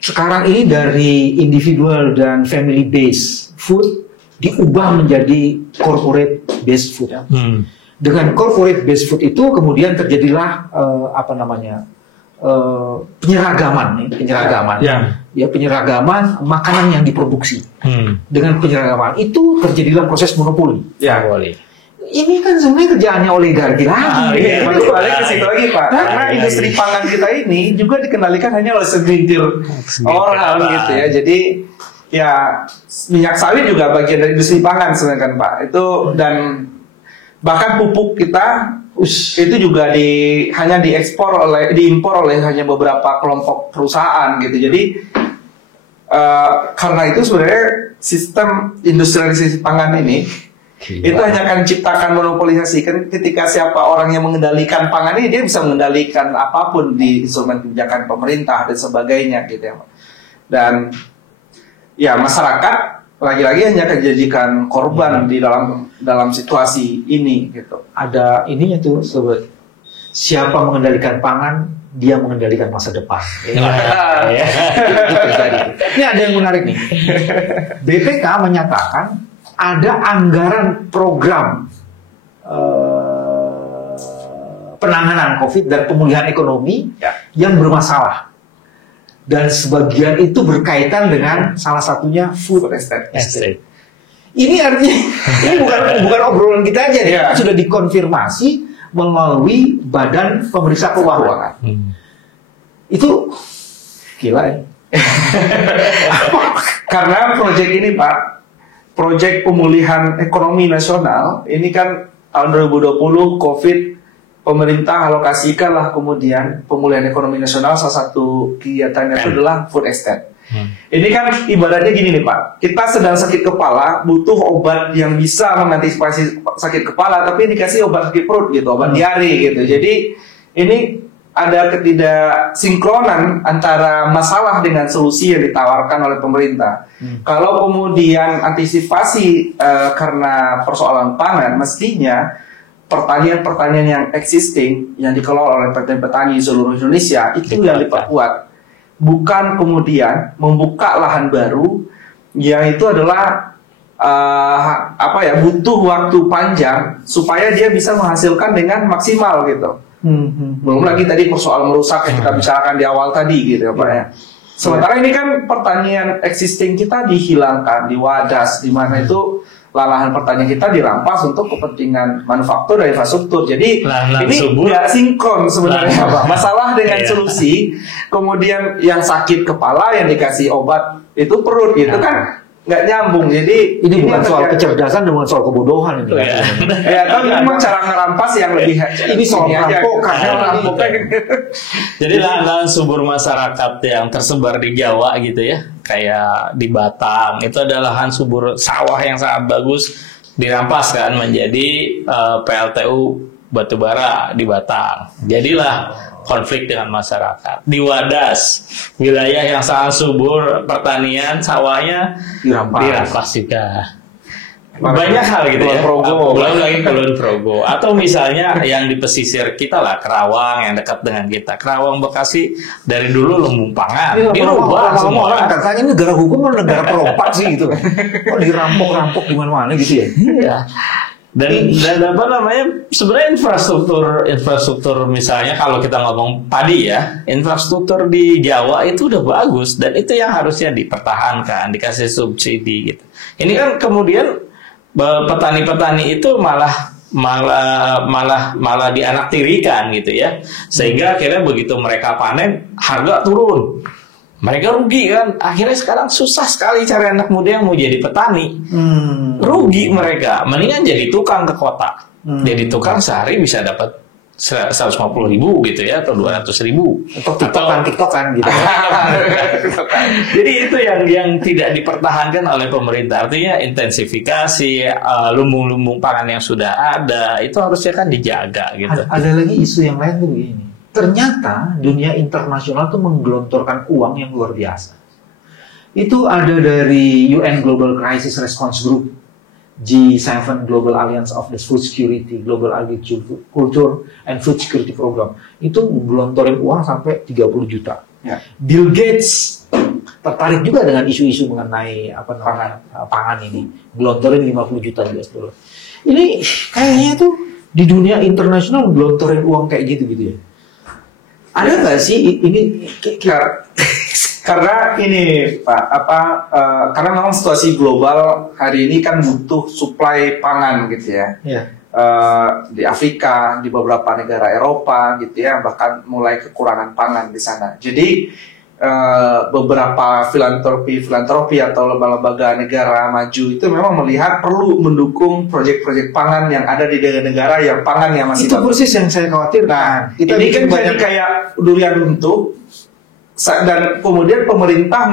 sekarang ini dari individual dan family based food diubah menjadi corporate based food. Dengan corporate based food itu kemudian terjadilah penyeragaman. Ya, penyeragaman makanan yang diproduksi. Dengan penyeragaman itu terjadilah proses monopoli. Ini kan sebenarnya kerjaannya oligarki lagi. Balik ke situ lagi Pak. Karena industri pangan kita ini juga dikendalikan hanya oleh segelintir orang gitu ya. Jadi ya minyak sawit juga bagian dari industri pangan sebenarnya kan Pak. Itu dan bahkan pupuk kita itu juga hanya diimpor oleh hanya beberapa kelompok perusahaan gitu. Jadi karena itu sebenarnya sistem industrialisasi pangan ini itu hanya akan menciptakan monopolisasi. Kan ketika siapa orang yang mengendalikan pangan ini, dia bisa mengendalikan apapun di instrumen kebijakan pemerintah dan sebagainya gitu ya. Dan ya masyarakat lagi-lagi hanya akan dijadikan korban di dalam situasi ini gitu. Ada ininya tuh sobat. Siapa mengendalikan pangan, dia mengendalikan masa depan. Ini ada yang menarik nih. BPK menyatakan ada anggaran program penanganan COVID dan pemulihan ekonomi yang bermasalah. Dan sebagian itu berkaitan dengan salah satunya food estate. Ini artinya ini bukan obrolan kita aja ya. Sudah dikonfirmasi melalui Badan Pemeriksa Keuangan. Itu gila ya. Karena proyek ini Pak, proyek pemulihan ekonomi nasional, ini kan tahun 2020 COVID, pemerintah alokasikanlah kemudian pemulihan ekonomi nasional, salah satu kegiatannya itu adalah food estate. Ini kan ibaratnya gini nih Pak, kita sedang sakit kepala, butuh obat yang bisa mengantisipasi sakit kepala, tapi dikasih obat sakit perut gitu, obat diare gitu. Jadi ini ada ketidaksinkronan antara masalah dengan solusi yang ditawarkan oleh pemerintah. Kalau kemudian antisipasi karena persoalan pangan, mestinya pertanian-pertanian yang existing yang dikelola oleh petani di seluruh Indonesia itu yang diperkuat. Bukan kemudian membuka lahan baru yang itu adalah butuh waktu panjang supaya dia bisa menghasilkan dengan maksimal gitu. Belum lagi tadi persoalan merusak yang kita bicarakan di awal tadi gitu ya Pak ya. Sementara ini kan pertanian existing kita dihilangkan, diwadas, di mana itu lahan pertanian kita dirampas untuk kepentingan manufaktur dan infrastruktur. Jadi ini nggak sinkron sebenarnya Pak. Masalah dengan solusi, kemudian yang sakit kepala yang dikasih obat itu perut gitu kan nggak nyambung. Jadi ini bukan soal kecerdasan, dengan soal kebodohan ini. Ya, tapi memang cara ngerampas yang lebih ini soal rampokan. Jadi lahan-lahan subur masyarakat yang tersebar di Jawa gitu ya, kayak di Batang, itu adalah lahan subur sawah yang sangat bagus, dirampas kan menjadi PLTU batubara di Batang. Jadilah konflik dengan masyarakat. Di Wadas, wilayah yang sangat subur pertanian, sawahnya dirampas juga. Banyak hal gitu ya. Belum lagi Kulon Progo. Atau misalnya yang di pesisir kita lah, Kerawang yang dekat dengan kita. Kerawang Bekasi dari dulu lumbung pangan. Dirubah semua. Orang katanya ini negara hukum atau negara perompak sih gitu. Kok dirampok-rampok di mana-mana gitu ya. Iya. Dan apa namanya, sebenarnya infrastruktur misalnya kalau kita ngomong padi ya, infrastruktur di Jawa itu udah bagus dan itu yang harusnya dipertahankan, dikasih subsidi gitu. Ini kan kemudian petani-petani itu malah dianaktirikan gitu ya, sehingga akhirnya begitu mereka panen harga turun. Mereka rugi kan, akhirnya sekarang susah sekali cari anak muda yang mau jadi petani. Rugi mereka, mendingan jadi tukang ke kota. Jadi tukang sehari bisa dapat 150.000 gitu ya, atau 200.000. Untuk tiktokan gitu. Jadi itu yang tidak dipertahankan oleh pemerintah. Artinya intensifikasi lumbung-lumbung pangan yang sudah ada itu harusnya kan dijaga gitu. Ada lagi isu yang lain tuh begini. Ternyata dunia internasional tuh menggelontorkan uang yang luar biasa. Itu ada dari UN Global Crisis Response Group, G7 Global Alliance of the Food Security, Global Agriculture and Food Security Program. Itu gelontorin uang sampai 30 juta. Ya. Bill Gates tertarik juga dengan isu-isu mengenai pangan ini. Gelontorin 50 juta US dollar. Ini kayaknya tuh di dunia internasional gelontorin uang kayak gitu ya. Ada nggak sih ini karena ini Pak karena memang situasi global hari ini kan butuh suplai pangan gitu ya. Di Afrika, di beberapa negara Eropa gitu ya, bahkan mulai kekurangan pangan di sana. Jadi beberapa filantropi atau lembaga negara maju itu memang melihat perlu mendukung proyek-proyek pangan yang ada di negara yang pangan yang masih itu persis yang saya khawatir. Nah, ini kan jadi kayak durian runtuh, dan kemudian pemerintah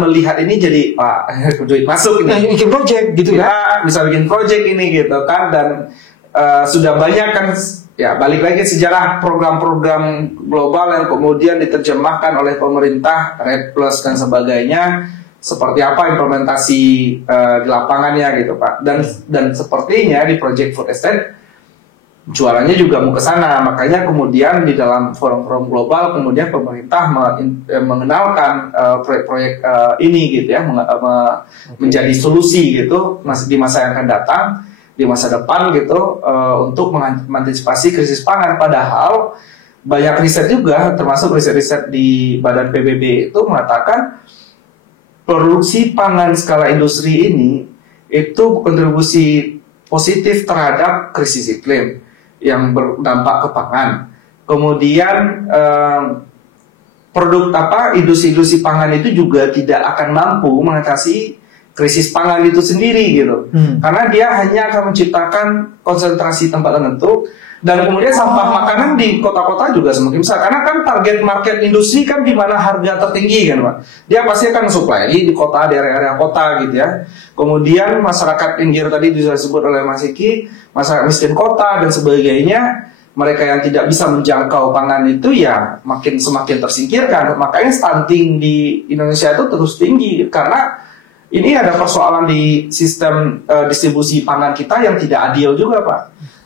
melihat ini jadi duit masuk ini, bikin proyek gitu kan, bisa bikin proyek ini gitu kan, dan sudah banyak kan. Ya, balik lagi sejarah program-program global yang kemudian diterjemahkan oleh pemerintah, Red Plus dan sebagainya, seperti apa implementasi di lapangannya gitu Pak. Dan sepertinya di Project Food Estate jualannya juga mau ke sana. Makanya kemudian di dalam forum-forum global kemudian pemerintah mengenalkan proyek-proyek ini gitu ya, menjadi solusi gitu di masa yang akan datang, di masa depan gitu, untuk mengantisipasi krisis pangan. Padahal banyak riset juga, termasuk riset-riset di Badan PBB itu mengatakan produksi pangan skala industri ini itu kontribusi positif terhadap krisis iklim yang berdampak ke pangan. Kemudian produk industri pangan itu juga tidak akan mampu mengatasi krisis pangan itu sendiri gitu. Karena dia hanya akan menciptakan konsentrasi tempat tertentu, dan kemudian sampah makanan di kota-kota juga semakin besar. Karena kan target market industri kan di mana harga tertinggi kan Pak. Dia pasti akan supply di kota, di area-area kota gitu ya. Kemudian masyarakat pinggir tadi disebut oleh Mas Iki, masyarakat miskin kota dan sebagainya, mereka yang tidak bisa menjangkau pangan itu ya semakin tersingkirkan. Makanya stunting di Indonesia itu terus tinggi karena ini ada persoalan di sistem distribusi pangan kita yang tidak adil juga Pak.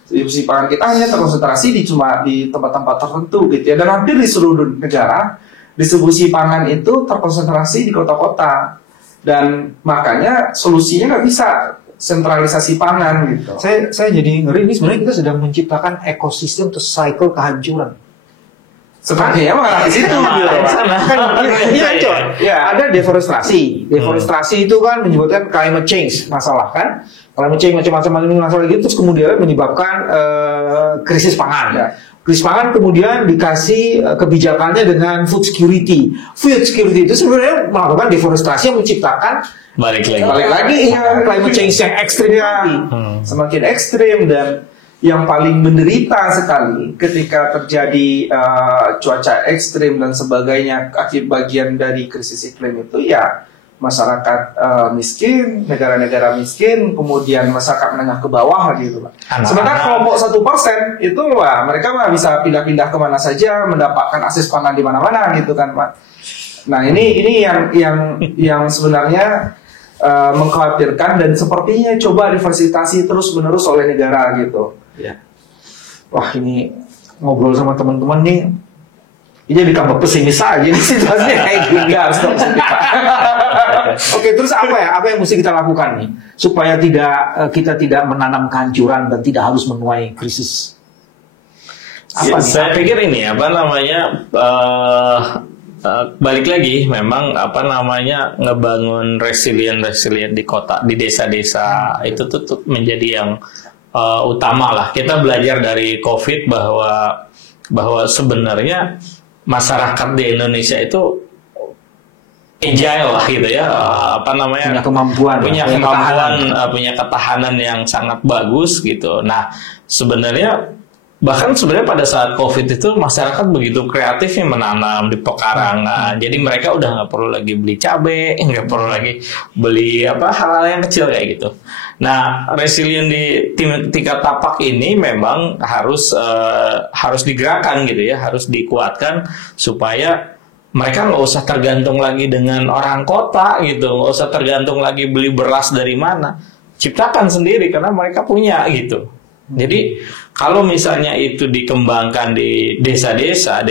Distribusi pangan kita hanya terkonsentrasi cuma di tempat-tempat tertentu gitu ya, dan hampir di seluruh negara distribusi pangan itu terkonsentrasi di kota-kota, dan makanya solusinya nggak bisa sentralisasi pangan gitu. Saya jadi ngeri, ini sebenarnya kita sedang menciptakan ekosistem atau cycle kehancuran. Sepertinya mengarah ke situ gitu. Ada deforestasi. Deforestasi itu kan menyebabkan climate change, masalah kan? Climate change macam-macam masalah gitu, terus kemudian menyebabkan krisis pangan. Ya. Krisis pangan kemudian dikasih kebijakannya dengan food security. Food security itu sebenarnya melakukan deforestasi yang menciptakan balik lagi climate change yang ekstrim lagi. Semakin ekstrim, dan yang paling menderita sekali ketika terjadi cuaca ekstrim dan sebagainya akibat bagian dari krisis iklim itu ya masyarakat miskin, negara-negara miskin, kemudian masyarakat menengah ke bawah gitu Pak. Sementara kelompok 1% itu mereka bisa pindah-pindah kemana saja, mendapatkan akses pangan di mana-mana gitu kan Pak. Nah ini yang sebenarnya mengkhawatirkan, dan sepertinya coba difasilitasi terus-menerus oleh negara gitu. Ya. Wah, ini ngobrol sama teman-teman nih, ini jadi tambah pesimis aja nih situasinya kayak gini. Oke, terus apa yang mesti kita lakukan nih supaya kita tidak menanam kehancuran dan tidak harus menuai krisis? Saya pikir ini balik lagi, memang ngebangun resilient di kota, di desa-desa itu tuh menjadi yang utama lah. Kita belajar dari COVID bahwa sebenarnya masyarakat di Indonesia itu agile lah gitu ya, punya kemampuan, punya ketahanan yang sangat bagus gitu. Nah sebenarnya pada saat COVID itu masyarakat begitu kreatifnya menanam di pekarangan. Jadi mereka udah nggak perlu lagi beli cabai, nggak perlu lagi beli hal-hal yang kecil kayak gitu. Nah, resilient di tingkat tapak ini memang harus digerakkan gitu ya, harus dikuatkan supaya mereka nggak usah tergantung lagi dengan orang kota gitu, nggak usah tergantung lagi beli beras dari mana. Ciptakan sendiri karena mereka punya gitu. Jadi kalau misalnya itu dikembangkan di desa-desa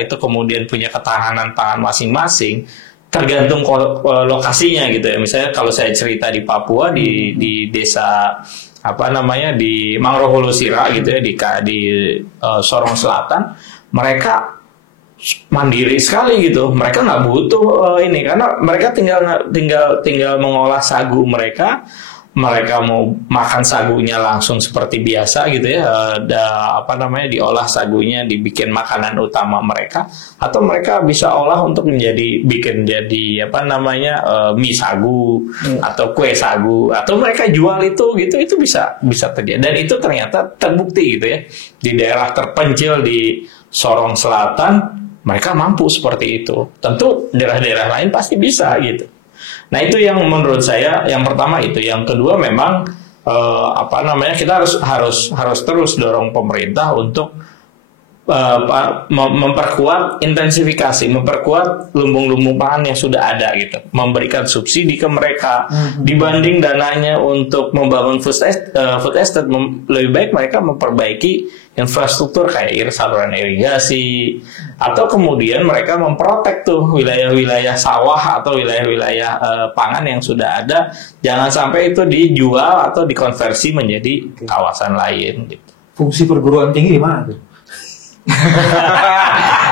itu kemudian punya ketahanan pangan masing-masing, tergantung lokasinya gitu ya. Misalnya kalau saya cerita di Papua di desa di Mangrove Hulu Sira gitu ya, di Sorong Selatan, mereka mandiri sekali gitu. Mereka nggak butuh ini karena mereka tinggal mengolah sagu mereka mau makan sagunya langsung seperti biasa gitu ya, diolah sagunya dibikin makanan utama mereka, atau mereka bisa olah untuk bikin jadi mie sagu atau kue sagu, atau mereka jual itu bisa terjadi, dan itu ternyata terbukti gitu ya di daerah terpencil di Sorong Selatan mereka mampu seperti itu. Tentu daerah-daerah lain pasti bisa gitu. Nah itu yang menurut saya yang pertama itu. Yang kedua memang kita harus terus dorong pemerintah untuk memperkuat intensifikasi, memperkuat lumbung-lumbung pangan yang sudah ada gitu, memberikan subsidi ke mereka. Dibanding dananya untuk membangun food estate, lebih baik mereka memperbaiki infrastruktur kayak saluran irigasi, atau kemudian mereka memprotek tuh wilayah-wilayah sawah atau wilayah-wilayah pangan yang sudah ada, jangan sampai itu dijual atau dikonversi menjadi kawasan lain gitu. Fungsi perguruan tinggi di mana tuh?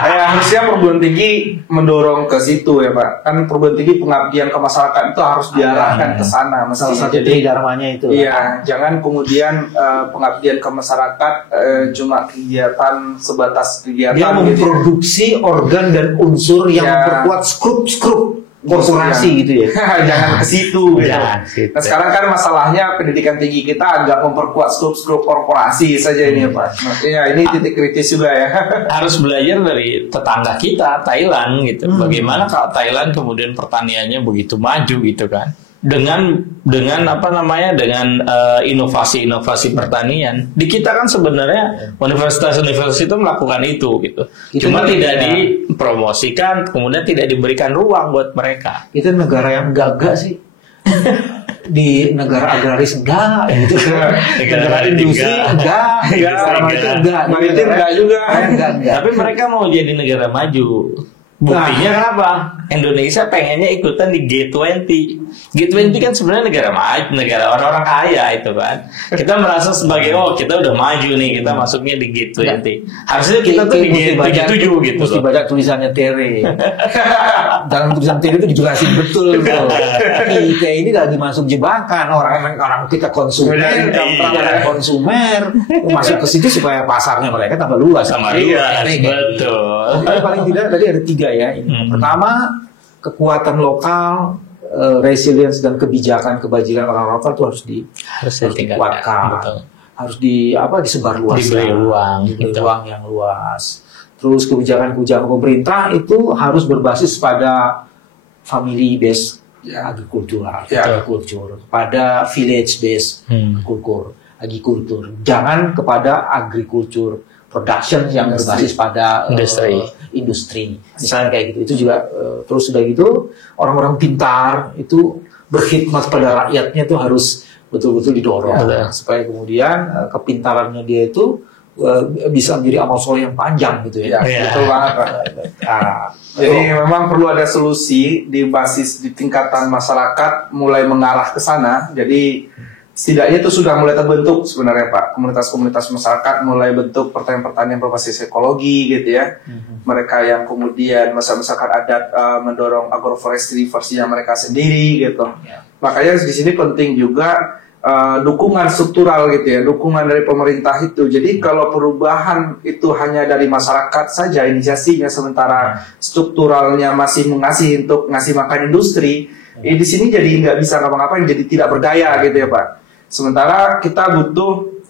harusnya perguruan tinggi mendorong ke situ ya Pak. Kan perguruan tinggi pengabdian ke masyarakat itu harus diarahkan ke sana. Salah satu dharmanya itu. Iya, jangan kemudian pengabdian ke masyarakat cuma kegiatan sebatas kegiatan. Dia memproduksi organ dan unsur yang memperkuat skrup korporasi gitu ya. Jangan ke situ gitu. Gitu. Nah, sekarang kan masalahnya pendidikan tinggi kita agak memperkuat skrup korporasi saja ini ya Pak. Makanya ini titik kritis juga ya. Harus belajar dari tetangga kita, Thailand gitu. Bagaimana kalau Thailand kemudian pertaniannya begitu maju gitu kan? Dengan apa namanya, dengan inovasi-inovasi pertanian. Di kita kan sebenarnya universitas-universitas itu melakukan itu gitu. Cuma tidak dipromosikan, kemudian tidak diberikan ruang buat mereka. Itu negara yang enggak sih. Di negara agraris enggak gitu. Negara industri enggak. Maritim enggak juga. Enggak. Tapi mereka mau jadi negara maju. Buktinya kenapa? Indonesia pengennya ikutan di G20. G20 kan sebenarnya negara maju, negara orang-orang kaya itu kan. Kita merasa sebagai kita udah maju nih, kita masuknya di G20. Harusnya kita tuh di G77 gitu. Mesti baca tulisannya Tere. Dalam tulisan Tere itu dijelasin betul tuh. Kita ini lagi masuk jebakan, orang kita konsumer, konsumer masuk ke situ supaya pasarnya mereka tambah luas. Sama luas, betul. Jadi paling tidak tadi ada 3 ya. Pertama, kekuatan lokal, resilience dan kebijakan-kebajikan orang lokal itu harus dikuatkan, harus disebarluaskan, diberi ruang yang luas. Terus kebijakan-kebijakan pemerintah itu harus berbasis pada family based agriculture, pada village based agriculture, jangan kepada agriculture production yang berbasis pada industri. Misalnya kayak gitu. Itu juga terus sudah gitu orang-orang pintar itu berkhidmat pada rakyatnya itu harus betul-betul didorong supaya kemudian kepintarannya dia itu bisa menjadi amal soleh yang panjang gitu ya. Betul banget Pak. Jadi memang perlu ada solusi di basis di tingkatan masyarakat mulai mengarah ke sana. Jadi setidaknya itu sudah mulai terbentuk sebenarnya Pak. Komunitas-komunitas masyarakat mulai bentuk pertanian-pertanian berbasis ekologi gitu ya. Mereka yang kemudian masyarakat adat mendorong agroforestry versinya mereka sendiri gitu. Makanya di sini penting juga dukungan struktural gitu ya, dukungan dari pemerintah itu. Jadi kalau perubahan itu hanya dari masyarakat saja inisiasinya, sementara strukturalnya masih untuk ngasih makan industri, di sini jadi nggak bisa ngapa-ngapain, jadi tidak berdaya gitu ya Pak. Sementara kita butuh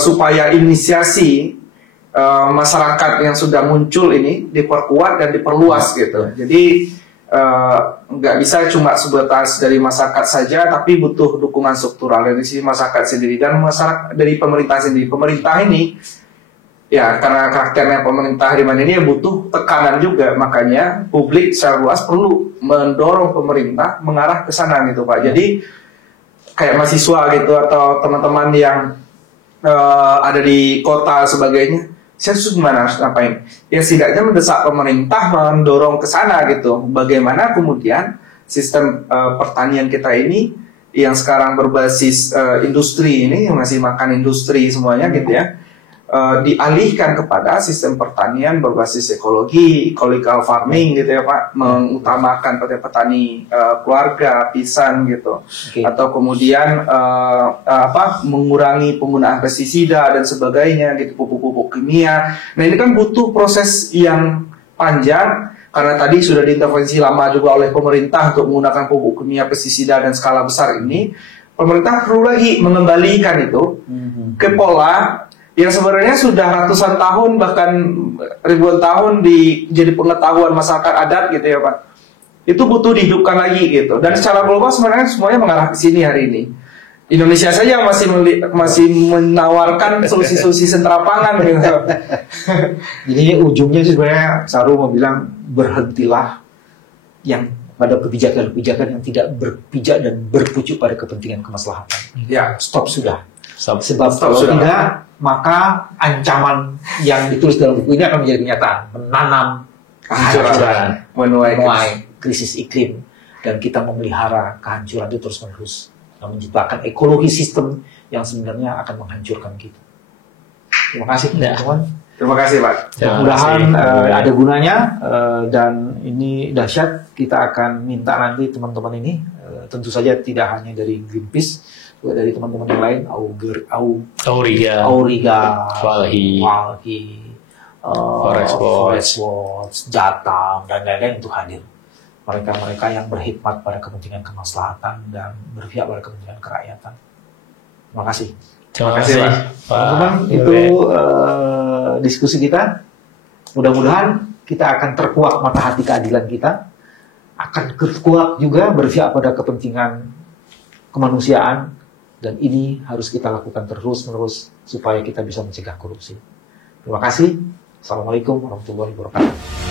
supaya inisiasi masyarakat yang sudah muncul ini diperkuat dan diperluas gitu. Jadi nggak bisa cuma sebatas dari masyarakat saja, tapi butuh dukungan struktural dari sisi masyarakat sendiri dan masyarakat dari pemerintah sendiri. Pemerintah ini ya karena karakternya pemerintah di mana ini ya butuh tekanan juga, makanya publik secara luas perlu mendorong pemerintah mengarah ke sana gitu Pak. Jadi kayak mahasiswa gitu atau teman-teman yang ada di kota sebagainya, saya gimana harus ngapain? Ya setidaknya mendesak pemerintah mendorong ke sana gitu. Bagaimana kemudian sistem pertanian kita ini yang sekarang berbasis industri ini, yang ngasih makan industri semuanya gitu ya, dialihkan kepada sistem pertanian berbasis ekologi, ecological farming gitu ya Pak, mengutamakan petani keluarga, pisan gitu, atau kemudian mengurangi penggunaan pestisida dan sebagainya gitu, pupuk-pupuk kimia. Nah ini kan butuh proses yang panjang karena tadi sudah diintervensi lama juga oleh pemerintah untuk menggunakan pupuk kimia, pestisida dan skala besar ini. Pemerintah perlu lagi mengembalikan itu ke pola yang sebenarnya sudah ratusan tahun bahkan ribuan tahun jadi pengetahuan masyarakat adat gitu ya Pak. Itu butuh dihidupkan lagi gitu. Dan secara global sebenarnya semuanya mengarah ke sini hari ini. Indonesia saja masih menawarkan solusi-solusi sentra pangan gitu. Jadi ujungnya sih sebenarnya Saru mau bilang berhentilah yang pada kebijakan-kebijakan yang tidak berpijak dan berpucuk pada kepentingan kemaslahatan. Ya, stop sudah. Sebab kalau tidak, maka ancaman yang ditulis dalam buku ini akan menjadi kenyataan, menanam kehancuran, menuai krisis iklim, dan kita memelihara kehancuran itu terus-menerus, dan menciptakan ekologi sistem yang sebenarnya akan menghancurkan kita. Terima kasih teman-teman. Terima kasih Pak. Mudah-mudahan Terima kasih. ada gunanya dan ini dahsyat. Kita akan minta nanti teman-teman ini tentu saja tidak hanya dari Greenpeace, juga dari teman-teman yang lain, Auriga, Walhi, Forest Watch, Jatam, dan lain-lain untuk hadir. Mereka-mereka yang berkhidmat pada kepentingan kemaslahatan dan berpihak pada kepentingan kerakyatan. Terima kasih. Terima kasih, kasih, Pak. Teman-teman, itu diskusi kita. Mudah-mudahan kita akan terkuak mata hati keadilan kita, akan terkuak juga berpihak pada kepentingan kemanusiaan, dan ini harus kita lakukan terus-menerus supaya kita bisa mencegah korupsi. Terima kasih. Assalamualaikum warahmatullahi wabarakatuh.